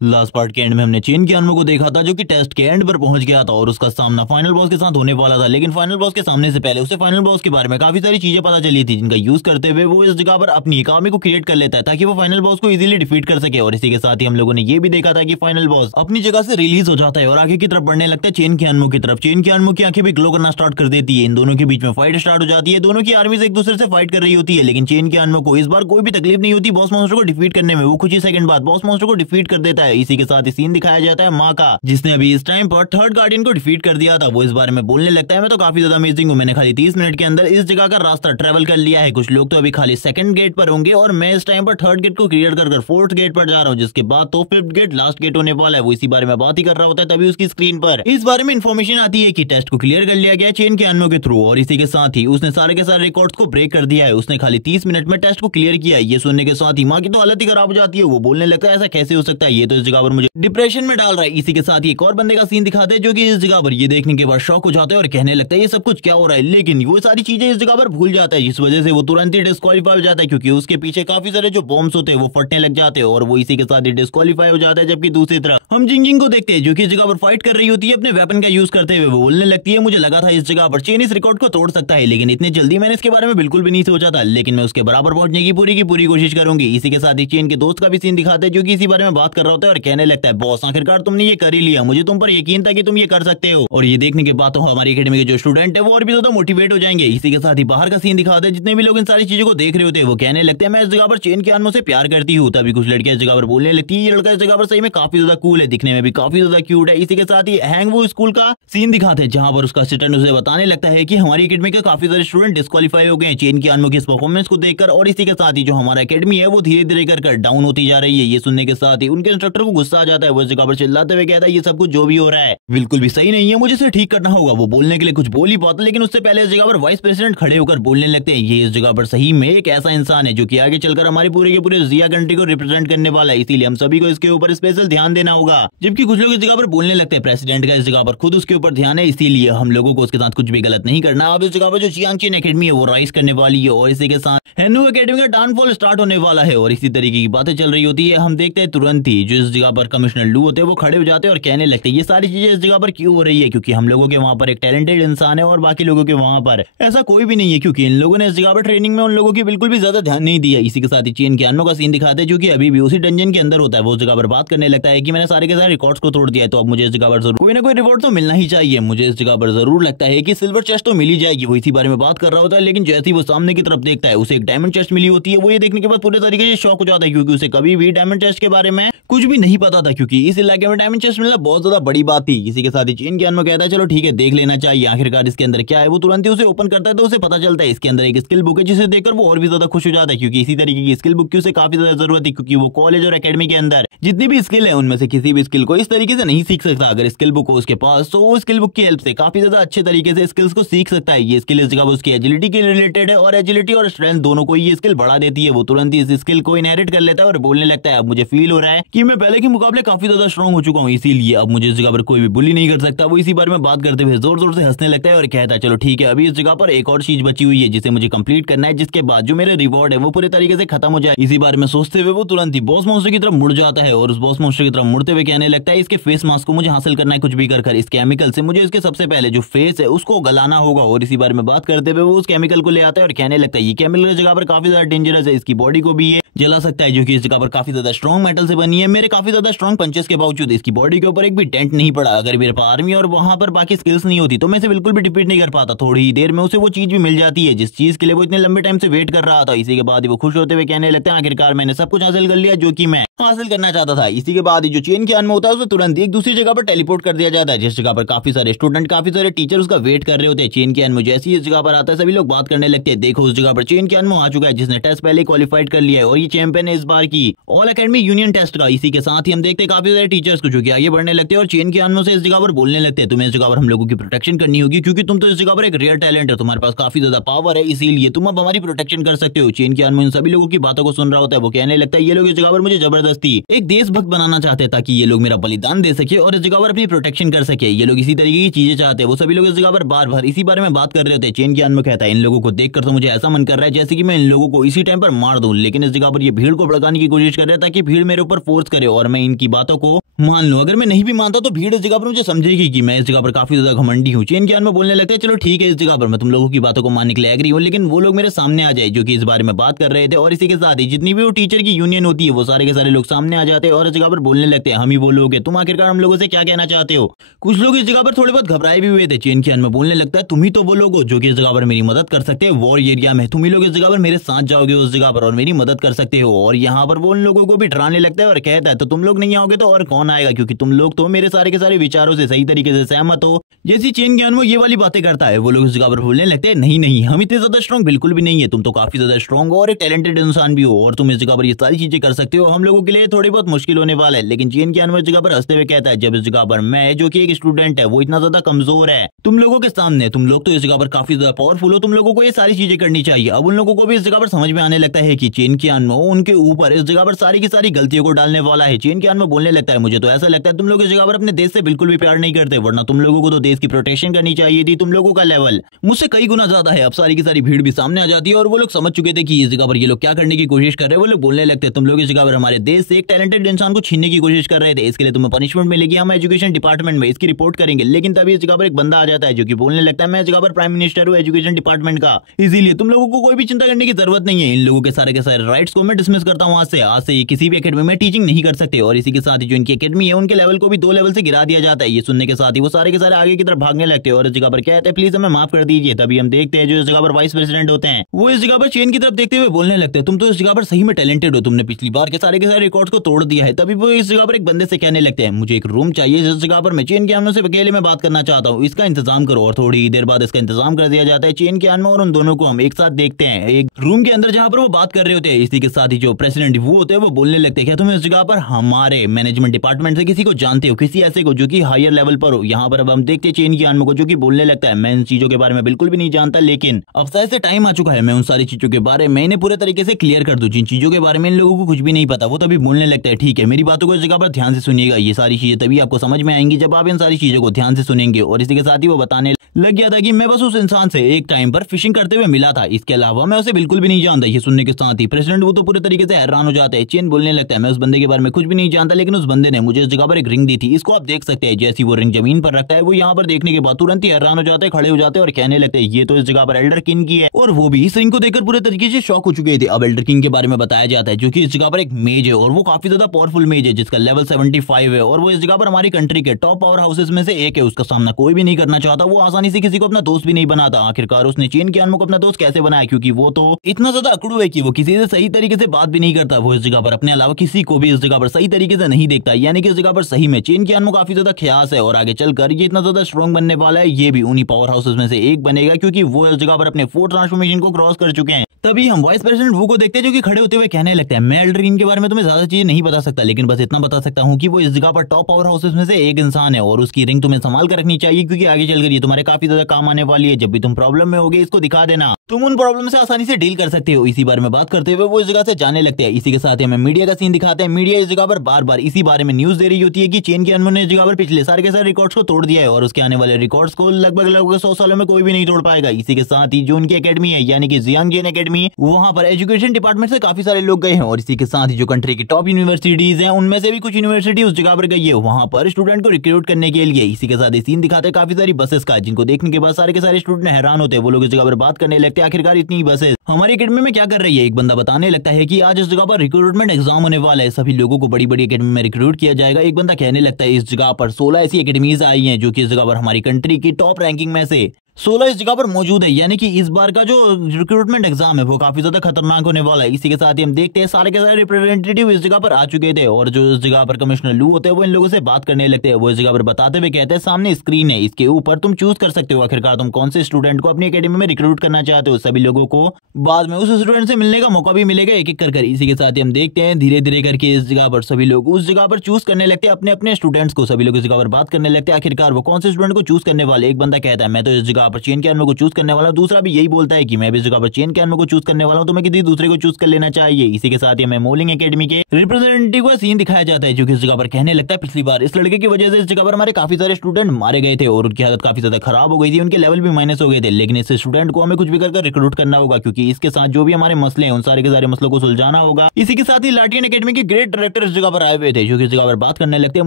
Last part के and में हमने चेन कियानो को देखा था जो कि टेस्ट के एंड पर पहुंच गया था और उसका सामना फाइनल बॉस के साथ होने वाला था। लेकिन फाइनल बॉस के सामने से पहले उसे फाइनल बॉस के बारे में काफी सारी चीजें पता चली थी जिनका यूज करते हुए वो इस जगह पर अपनी एक आर्मी को क्रिएट कर लेता है ताकि वो फाइनल बॉस को इजीली डिफीट कर सके। और इसी के साथ ही हम लोगों ने ये भी देखा था कि फाइनल बॉस अपनी जगह से रिलीज हो जाता है और आगे की तरफ बढ़ने लगता है चेन कियानो की तरफ। चेन कियानो की आंखें भी ग्लो करना स्टार्ट कर देती है। इन दोनों के बीच में फाइट स्टार्ट हो जाती है। दोनों की आर्मी एक दूसरे से फाइट कर रही होती है लेकिन चेन कियानो को इस बार कोई भी तकलीफ नहीं होती बॉस मॉन्स्टर को डिफीट करने में। वो कुछ ही सेकंड बाद बॉस मॉन्स्टर को डिफीट कर देता है। इसी के साथ ही सीन दिखाया जाता है माँ का जिसने अभी इस टाइम पर थर्ड गार्डियन को डिफीट कर दिया था। वो इस बारे में बोलने लगता है मैं तो काफी ज्यादा अमेजिंग हूँ, मैंने खाली 30 मिनट के अंदर इस जगह का रास्ता ट्रेवल कर लिया है। कुछ लोग तो अभी खाली सेकंड गेट पर होंगे और मैं इस टाइम पर थर्ड गेट को क्लियर कर फोर्थ गेट पर जा रहा हूँ जिसके बाद तो फिफ्थ गेट लास्ट गेट होने वाला है। वो इसी बारे में बात ही कर रहा होता है तभी उसकी स्क्रीन पर इस बारे में इन्फॉर्मेशन आती है कि टेस्ट को क्लियर कर लिया गया चेन कियानो के थ्रू। और इसी के साथ ही उसने सारे के सारे रिकॉर्ड्स को ब्रेक कर दिया है। उसने खाली 30 मिनट में टेस्ट को क्लियर किया है। ये सुनने के साथ ही माँ की तो हालत ही खराब हो जाती है। वो बोलने लगता है ऐसा कैसे हो सकता है, ये तो इस जगह पर मुझे डिप्रेशन में डाल रहा है। इसी के साथ ही एक और बंदे का सीन दिखाते हैं जो कि इस जगह पर ये देखने के बाद शॉक हो जाता है और कहने लगता है ये सब कुछ क्या हो रहा है। लेकिन वो सारी चीजें इस जगह पर भूल जाता है जिस वजह से वो तुरंत ही डिस्क्वालीफाई हो जाता है क्योंकि उसके पीछे काफी सारे जो बॉम्ब्स होते हैं वो फटने लग जाते हैं और वो इसी के साथ ही डिस्क्वालीफाई हो जाता है। जबकि दूसरी तरफ हम जिंगिंग को देखते हैं जो कि इस जगह पर फाइट कर रही होती है अपने वेपन का यूज करते हुए। वो बोलने लगती है मुझे लगा था इस जगह पर चेन इस रिकॉर्ड को तोड़ सकता है लेकिन इतनी जल्दी मैंने इसके बारे में बिल्कुल भी नहीं सोचा था, लेकिन मैं उसके बराबर पहुंचने की पूरी कोशिश करूंगी। इसी के साथ ही चेन के दोस्त का भी सीन दिखाते हैं जो कि इसी बारे में बात कर रहा होता है और कहने लगता है बॉस आखिरकार तुमने ये कर ही लिया, मुझे तुम पर यकीन था कि तुम ये कर सकते हो। और ये देखने के बाद तो हमारी एकेडमी के जो स्टूडेंट है वो और भी ज्यादा मोटिवेट हो जाएंगे। इसी के साथ ही बाहर का सीन दिखाते हैं जितने भी लोग इन सारी चीजों को देख रहे होते हैं वो कहने लगते हैं मैं इस जगह पर चेन कियानो से प्यार करती हूँ। तभी कुछ लड़कियां इस जगह पर बोलने लगती है ये लड़का इस जगह पर सही में काफी ज्यादा कूल है, दिखने में भी काफी ज्यादा क्यूट है। इसी के साथ ही हैंग वो स्कूल का सीन दिखाते हैं जहां पर उसका असिस्टेंट उसे बताने लगता है कि हमारी एकेडमी के काफी सारे स्टूडेंट डिस्क्वालीफाई हो गए हैं चेन कियानो की इस परफॉर्मेंस को देखकर। और इसी के साथ ही जो हमारा एकेडमी है वो धीरे धीरे कर डाउन होती जा रही है। ये सुनने के साथ ही उनके इंस्ट्रक्टर को गुस्सा आ जाता है। वो इस जगह पर चिल्लाते हुए कहता है ये सब कुछ जो भी हो रहा है बिल्कुल भी सही नहीं है, मुझे इसे ठीक करना होगा। वो बोलने के लिए कुछ बोल ही पाता लेकिन उससे पहले इस जगह पर वाइस प्रेसिडेंट खड़े होकर बोलने लगते हैं ये इस जगह पर सही में एक ऐसा इंसान है जो कि आगे चलकर हमारी पूरे के पूरे जिया कंट्री को रिप्रेजेंट करने वाला है, इसीलिए हम सभी को इसके ऊपर स्पेशल ध्यान देना होगा। जबकि कुछ लोग इस जगह पर बोलने लगते हैं प्रेसिडेंट का इस जगह पर खुद उसके ऊपर ध्यान है, इसीलिए हम लोगों को उसके साथ कुछ भी गलत नहीं करना। अब इस जगह पर जो चियांगचेन एकेडमी है वो राइज करने वाली है और इसी के साथ हेनु एकेडमी का डाउनफॉल स्टार्ट होने वाला है। और इसी तरीके की बातें चल रही होती है। हम देखते हैं तुरंत ही जो इस जगह पर कमिश्नर लू होते हैं वो खड़े हो जाते हैं और कहने लगते हैं ये सारी चीजें इस जगह पर क्यों हो रही है क्योंकि हम लोगों के वहां पर एक टैलेंटेड इंसान है और बाकी लोगों के वहां पर ऐसा कोई भी नहीं है क्योंकि इन लोगों ने इस जगह पर ट्रेनिंग में उन लोगों की बिल्कुल भी ज्यादा ध्यान नहीं दिया। इसी के साथ ही चेन कियानो का सीन दिखाते हैं जो कि अभी भी उसी डंजन के अंदर होता है। वो उस जगह पर बात करने लगता है कि मैंने सारे के सारे रिकॉर्ड्स को तोड़ दिया है तो अब मुझे इस जगह पर जरूर कोई ना कोई रिवॉर्ड तो मिलना ही चाहिए। मुझे इस जगह पर जरूर लगता है कि सिल्वर चेस्ट तो मिल ही जाएगी। वो इसी बारे में बात कर रहा होता है लेकिन जैसे ही वो सामने की तरफ देखता है उसे एक डायमंड चेस्ट मिली होती है। वो ये देखने के बाद पूरे तरीके से शॉक हो जाता है क्योंकि उसे कभी भी डायमंड चेस्ट के बारे में कुछ भी नहीं पता था क्योंकि इस इलाके में डायमंड चेस्ट मिलना बहुत ज्यादा बड़ी बात थी। इसी के साथ ही चेन कियानो कहता है चलो ठीक है देख लेना चाहिए आखिरकार इसके अंदर क्या है। वो तुरंत ही उसे ओपन करता है तो उसे पता चलता है इसके अंदर एक स्किल बुक है जिसे देखकर वो और भी ज्यादा खुश हो जाता है क्योंकि इसी तरीके की स्किल बुक की उसे काफी ज्यादा जरूरत है क्योंकि वो कॉलेज और एकेडमी के अंदर जितनी भी स्किल है उनमें से किसी भी स्किल को इस तरीके से नहीं सीख सकता। अगर स्किल बुक हो उसके पास तो वो स्किल बुक की हेल्प से काफी ज्यादा अच्छे तरीके से स्किल्स को सीख सकता है। ये स्किल इस जगह उसकी एजिलिटी के रिलेटेड है और एजिलिटी और स्ट्रेंथ दोनों को ये स्किल बढ़ा देती है। वो तुरंत ही इस स्किल को इनहेरिट कर लेता है और बोलने लगता है अब मुझे फील हो रहा है कि मैं पहले के मुकाबले काफी ज्यादा स्ट्रॉन्ग हो चुका हूँ, इसीलिए अब मुझे इस जगह पर कोई भी बुली नहीं कर सकता। वो इसी बारे में बात करते हुए जोर जोर से हंसने लगता है और कहता है चलो ठीक है अभी इस जगह पर एक और चीज बची हुई है जिसे मुझे कंप्लीट करना है जिसके बाद जो मेरे रिवॉर्ड है वो पूरे तरीके से खत्म हो जाए। इसी बारे में सोचते हुए वो तुरंत ही बॉस मॉन्स्टर की तरफ मुड़ जाता है और उस बॉस मॉन्स्टर की तरफ मुड़ते हुए कहने लगता है इसके फेस मास्क को मुझे हासिल करना है कुछ भी कर इस केमिकल से मुझे इसके सबसे पहले जो फेस है उसको गलाना होगा। और इसी बारे में बात करते हुए वो उस केमिकल को ले आता है और कहने लगता है ये केमिकल इस जगह पर काफी ज्यादा डेंजरस है, इसकी बॉडी को भी ये जला सकता है जो कि इस जगह पर काफी ज्यादा स्ट्रॉन्ग मेटल से बनी है। मेरे काफी ज्यादा स्ट्रॉन्ग पंचेस के बावजूद इसकी बॉडी के ऊपर एक भी डेंट नहीं पड़ा। अगर मेरे पास आर्मी और वहां पर बाकी स्किल्स नहीं होती तो मैं इसे बिल्कुल भी डिफीट नहीं कर पाता। थोड़ी ही देर में उसे वो चीज भी मिल जाती है जिस चीज के लिए वो इतने लंबे टाइम से वेट कर रहा था। इसी के बाद ही वो खुश होते हुए कहने लगते हैं आखिरकार मैंने सब कुछ हासिल कर लिया जो कि मैं हासिल करना चाहता था। इसी के बाद ही जो चेन कियानो होता है उसे तुरंत एक दूसरी जगह पर टेलीपोर्ट कर दिया जाता है जिस जगह पर काफी सारे स्टूडेंट काफी सारे टीचर उसका वेट कर रहे होते हैं। चेन कियानो जैसे ही इस जगह पर आता है सभी लोग बात करने लगते हैं देखो उस जगह पर चेन कियानो आ चुका है जिसने टेस्ट पहले क्वालिफाइड कर लिया है और ये चैंपियन है इस बार की ऑल एकेडमी यूनियन टेस्ट का। इसी के साथ ही हम देखते हैं काफी सारे टीचर्स को जो कि आगे बढ़ने लगते हैं और चेन कियानो से इस जगह पर बोलने लगते हैं तुम्हें इस जगह पर हम लोगों की प्रोटेक्शन करनी होगी क्योंकि तुम तो इस जगह पर एक रियल टैलेंट है, तुम्हारे पास काफी ज्यादा पावर है, इसीलिए तुम अब हमारी प्रोटेक्शन कर सकते हो। चेन कियानो इन सभी लोगों की बातों को सुन रहा होता है। वो कहने लगता है ये लोग इस जगह पर मुझे जबरदस्त जबरदस्ती एक देशभक्त बनाना चाहते हैं ताकि ये लोग मेरा बलिदान दे सके और इस जगह पर अपनी प्रोटेक्शन कर सके। ये लोग इसी तरीके की चीजें चाहते हैं। वो सभी लोग इस जगह पर बार बार इसी बारे में बात कर रहे होते हैं। चेन कियानमो कहता है इन लोगों को देखकर तो मुझे ऐसा मन कर रहा है जैसे कि मैं इन लोगों को इसी टाइम पर मार दूं, लेकिन इस जगह पर ये भीड़ को भड़काने की कोशिश कर रहा है ताकि भीड़ मेरे ऊपर फोर्स करे और मैं इनकी बातों को मान लूं। अगर मैं नहीं भी मानता तो भीड़ इस जगह पर मुझे समझेगी कि मैं इस जगह पर काफी ज्यादा घमंडी हूं। चेन कियानमो बोलने लगता है चलो ठीक है, इस जगह पर मैं तुम लोगों की बातों को मानने के लिए एग्री हूं, लेकिन वो लोग मेरे सामने आ जाए जो कि इस बारे में बात कर रहे थे। और इसी के साथ ही जितनी भी वो टीचर की यूनियन होती है वो सारे के सारे लोग सामने आ जाते हैं और इस जगह पर बोलने लगते हैं हम ही वो लोग हैं, तुम आखिरकार हम लोगों से क्या कहना चाहते हो। कुछ लोग इस जगह पर थोड़े बहुत घबराए भी हुए थे। चेन कियानमो बोलने लगता है तुम ही तो वो लोग हो जो कि इस जगह पर मेरी मदद कर सकते हैं वॉर एरिया में, तुम ही लोग इस जगह पर मेरे साथ जाओगे उस जगह पर और मेरी मदद कर सकते हो। और यहाँ पर वो उन लोगों को भी डराने लगता है और कहता है तो तुम लोग नहीं आओगे तो और कौन आएगा, क्योंकि तुम लोग तो मेरे सारे के सारे विचारों से सही तरीके से सहमत हो। जैसी चेन कियानमो ये वाली बातें करता है वो लोग इस जगह पर बोलने लगते हैं नहीं नहीं, हम इतने ज्यादा स्ट्रॉन्ग बिल्कुल भी नहीं है, तुम तो काफी ज्यादा स्ट्रॉन्ग हो और एक टैलेंटेड इंसान भी हो और तुम इस जगह पर ये सारी चीजें कर सकते हो, हम लोगों के लिए थोड़ी बहुत मुश्किल होने वाला है। लेकिन चेन कियानमो इस जगह पर हंसते हुए कहता है जब इस जगह पर मैं जो कि एक स्टूडेंट है वो इतना ज्यादा कमजोर है तुम लोगों के सामने, तुम लोग तो इस जगह पर काफी ज्यादा पावरफुल हो, तुम लोगों को ये सारी चीजें करनी चाहिए। अब उन लोगों को भी इस जगह पर समझ में आने लगता है कि चेन कियानमो उनके ऊपर इस जगह पर सारी की सारी गलतियों को डालने वाला है। चेन कियानमो बोलने लगता है मुझे तो ऐसा लगता है तुम लोग इस जगह पर अपने देश से बिल्कुल भी प्यार नहीं करते, वरना तुम लोगों को तो देश की प्रोटेक्शन करनी चाहिए थी। तुम लोगों का लेवल मुझसे कई गुना ज्यादा है। अब सारी की सारी भीड़ भी सामने आ जाती है और वो लोग समझ चुके थे कि इस जगह पर ये लोग क्या करने की कोशिश कर रहे हैं। वो लोग बोलने लगते हैं तुम लोग इस जगह पर हमारे देश से एक टैलेंटेड इंसान को छीनने की कोशिश कर रहे थे, इसके लिए तुम्हें पनिशमेंट मिलेगी, हम एजुकेशन डिपार्टमेंट में इसकी रिपोर्ट करेंगे। लेकिन तभी इस जगह पर एक बंदा आ जाता है जो कि बोलने लगता है मैं इस जगह पर प्राइम मिनिस्टर हूँ एजुकेशन डिपार्टमेंट का, इसीलिए तुम लोगों को कोई भी चिंता करने की जरूरत नहीं है। इन लोगों के सारे राइट्स को मैं डिसमिस करता हूँ। आज से ये किसी भी एकेडमी में टीचिंग नहीं कर सकते और इसी के साथ ही जो इनकी एकेडमी है उनके लेवल को भी 2 लेवल से गिरा दिया जाता है। ये सुनने के साथ ही वो सारे के सारे आगे की तरफ भागने लगते हैं और इस जगह पर कहते हैं प्लीज हमें माफ कर दीजिए। तभी हम देखते हैं जो इस जगह पर वाइस प्रेसिडेंट होते हैं वो इस जगह पर चेन की तरफ देखते हुए बोलने लगते हैं तुम तो इस जगह पर सही में टैलेंटेड हो, तुमने पिछली बार के सारे रिकॉर्ड्स को तोड़ दिया है। तभी वो इस जगह पर एक बंदे से कहने लगते हैं मुझे एक रूम चाहिए जिस जगह पर मैं चेन कियानमो से अकेले में बात करना चाहता हूँ, इसका इंतजाम करो। और थोड़ी देर बाद इसका इंतजाम कर दिया जाता है। चेन कियानमो और उन दोनों को हम एक साथ देखते हैं एक रूम के अंदर जहाँ पर वो बात कर रहे होते हैं। इसी के साथ ही जो प्रेसिडेंट वो होते हैं वो बोलने लगते हैं क्या तुम इस जगह पर हमारे मैनेजमेंट डिपार्टमेंट से किसी को जानते हो, किसी ऐसे को जो कि हायर लेवल पर हो। यहाँ पर अब हम देखते हैं चेन कियानमो को जो कि बोलने लगता है मैं इन चीजों के बारे में बिल्कुल भी नहीं जानता, लेकिन अब से टाइम आ चुका है मैं उन सारी चीजों के बारे में इन्हें पूरे तरीके से क्लियर कर दूं जिन चीजों के बारे में इन लोगों को कुछ भी नहीं पता। वो तभी बोलने लगता है ठीक है मेरी बातों को इस जगह पर ध्यान से सुनिएगा, ये सारी चीजें तभी आपको समझ में आएंगी जब आप इन सारी चीजों को ध्यान से सुनेंगे। और इसी के साथ ही वो बताने लग गया था कि मैं बस उस इंसान से एक टाइम पर फिशिंग करते हुए मिला था, इसके अलावा मैं उसे बिल्कुल भी नहीं जानता। ये सुनने के साथ ही प्रेसिडेंट वो तो पूरे तरीके से हैरान हो जाता है। चेन बोलने लगता है मैं उस बंदे के बारे में कुछ भी नहीं जानता, लेकिन उस बंदे ने मुझे इस जगह पर एक रिंग दी थी, इसको आप देख सकते हैं। जैसी वो रिंग जमीन पर रखता है वो यहाँ पर देखने के बाद तुरंत ही हैरान हो जाते हैं, खड़े हो जाते हैं और कहने लगते हैं ये तो इस जगह पर एल्डर किंग की है। और वो भी इस रिंग को देखकर पूरे तरीके से शॉक हो चुके थे। अब एल्डर किंग के बारे में बताया जाता है जो कि इस जगह पर एक मेज है और वो काफी ज्यादा पावरफुल मेज है जिसका लेवल 75 है और वो इस जगह पर हमारी कंट्री के टॉप पावर हाउसेस में से एक है। उसका सामना कोई भी नहीं करना चाहता, वो आसानी से किसी को अपना दोस्त भी नहीं बनाता। आखिरकार उसने चेन कियानमो को अपना दोस्त कैसे बनाया, क्योंकि वो तो इतना ज्यादा अकड़ू है कि वो किसी से सही तरीके से बात भी नहीं करता। वो इस जगह पर अपने अलावा किसी को भी इस जगह पर सही तरीके से नहीं देखता, यानी कि इस जगह पर सही में चेन कियानमो काफी ज्यादा ख्यास है और आगे चलकर ये इतना ज्यादा स्ट्रॉन्ग बनने वाला है, ये भी उन्हीं पावर हाउसेस में से एक बनेगा क्योंकि वो इस जगह पर अपने 4 ट्रांसफॉर्मेशन को क्रॉस कर चुके हैं। तभी हम वाइस प्रेसिडेंट वो को देखते हैं जो कि खड़े होते हुए कहने लगते हैं मैं एल्डर किंग के बारे में तुम्हें ज्यादा चीजें नहीं बता सकता, लेकिन बस इतना बता सकता हूँ कि वो इस जगह पर टॉप पावर हाउसेस में से एक इंसान है और उसकी रिंग तुम्हें संभाल कर रखनी चाहिए क्योंकि आगे चलकर ये तुम्हारे काफी ज्यादा काम आने वाली है। जब भी तुम प्रॉब्लम में होगे इसको दिखा देना, तुम उन प्रॉब्लम से आसानी से डील कर सकते हो। इसी बारे में बात करते हुए वो इस जगह से जाने लगते हैं। इसी के साथ हमें मीडिया का सीन दिखाते हैं। मीडिया इस जगह पर बार बार इसी बारे में न्यूज दे रही होती है कि चेन कियानमो ने इस जगह पर पिछले सारे के सारे रिकॉर्ड्स को तोड़ दिया है और उसके आने वाले रिकॉर्ड्स को लगभग 100 सालों में कोई भी नहीं तोड़ पाएगा। इसी के साथ ही जो उनकी एकेडमी है यानी कि जियांग जेन एकेडमी, वहां पर एजुकेशन डिपार्टमेंट से काफी सारे लोग गए हैं और इसी के साथ ही जो कंट्री की टॉप यूनिवर्सिटीज हैं उनमें से भी कुछ यूनिवर्सिटी उस जगह पर गई है वहां पर स्टूडेंट को रिक्रूट करने के लिए। इसी के साथ ही सीन दिखाते हैं काफी सारी बसेस का, जिनको देखने के बाद सारे के सारे स्टूडेंट हैरान होते हैं। वो लोग इस जगह पर बात करने लगते हैं आखिरकार इतनी बसेस हमारी एकेडमी में क्या कर रही है। एक बंदा बताने लगता है कि आज इस जगह पर रिक्रूटमेंट एग्जाम होने वाला है, सभी लोगों को बड़ी बड़ी एकेडमी में रिक्रूट किया जाएगा। एक बंदा कहने लगता है इस जगह पर 16 ऐसी एकेडमीज आई हैं जो कि इस जगह पर हमारी कंट्री की टॉप रैंकिंग में से 16 इस जगह पर मौजूद है, यानी कि इस बार का जो रिक्रूटमेंट एग्जाम है वो काफी ज्यादा खतरनाक होने वाला है। इसी के साथ ही हम देखते हैं सारे के सारे रिप्रेजेंटेटिव इस जगह पर आ चुके थे और जो इस जगह पर कमिश्नर लू होते हैं वो इन लोगों से बात करने लगते हैं। वो इस जगह पर बताते हुए कहते हैं सामने स्क्रीन है, इसके ऊपर तुम चूज कर सकते हो आखिरकार तुम कौन से स्टूडेंट को अपनी एकेडमी में रिक्रूट करना चाहते हो। सभी लोगों को बाद में उस स्टूडेंट से मिलने का मौका भी मिलेगा एक एक कर। इसी के साथ ही हम देखते हैं धीरे धीरे करके इस जगह पर सभी लोग उस जगह पर चूज करने लगते हैं अपने अपने स्टूडेंट्स को। सभी लोग इस जगह पर बात करने लगते हैं आखिरकार वो कौन से स्टूडेंट को चूज करने वाले। एक बंदा कहता है मैं तो इस जगह जगह पर चेन के आर्मर को चूज करने वाला हूं। दूसरा भी यही बोलता है कि मैं भी इस जगह पर चेन के आर्मर को चूज करने वाला हूं, तो मैं किसी दूसरे को चूज कर लेना चाहिए। इसी के साथ ही हमें मोलिंग एकेडमी के रिप्रेजेंटेटिव का सीन दिखाया जाता है, जो कि इस जगह पर कहने लगता है पिछली बार इस लड़के की वजह से इस जगह पर हमारे काफी सारे स्टूडेंट मारे गए थे और उनकी हालत काफी ज्यादा खराब हो गई थी, उनके लेवल भी माइनस हो गए थे। लेकिन इस स्टूडेंट को हमें कुछ भी कर रिक्रूट करना होगा, क्योंकि इसके साथ जो भी हमारे मसले हैं उन सारे के सारे मसलों को सुलझाना होगा। इसी के साथ ही लाटियन एकेडमी के ग्रेट डायरेक्टर इस जगह पर आए हुए थे, जो कि इस जगह पर बात करने लगते हैं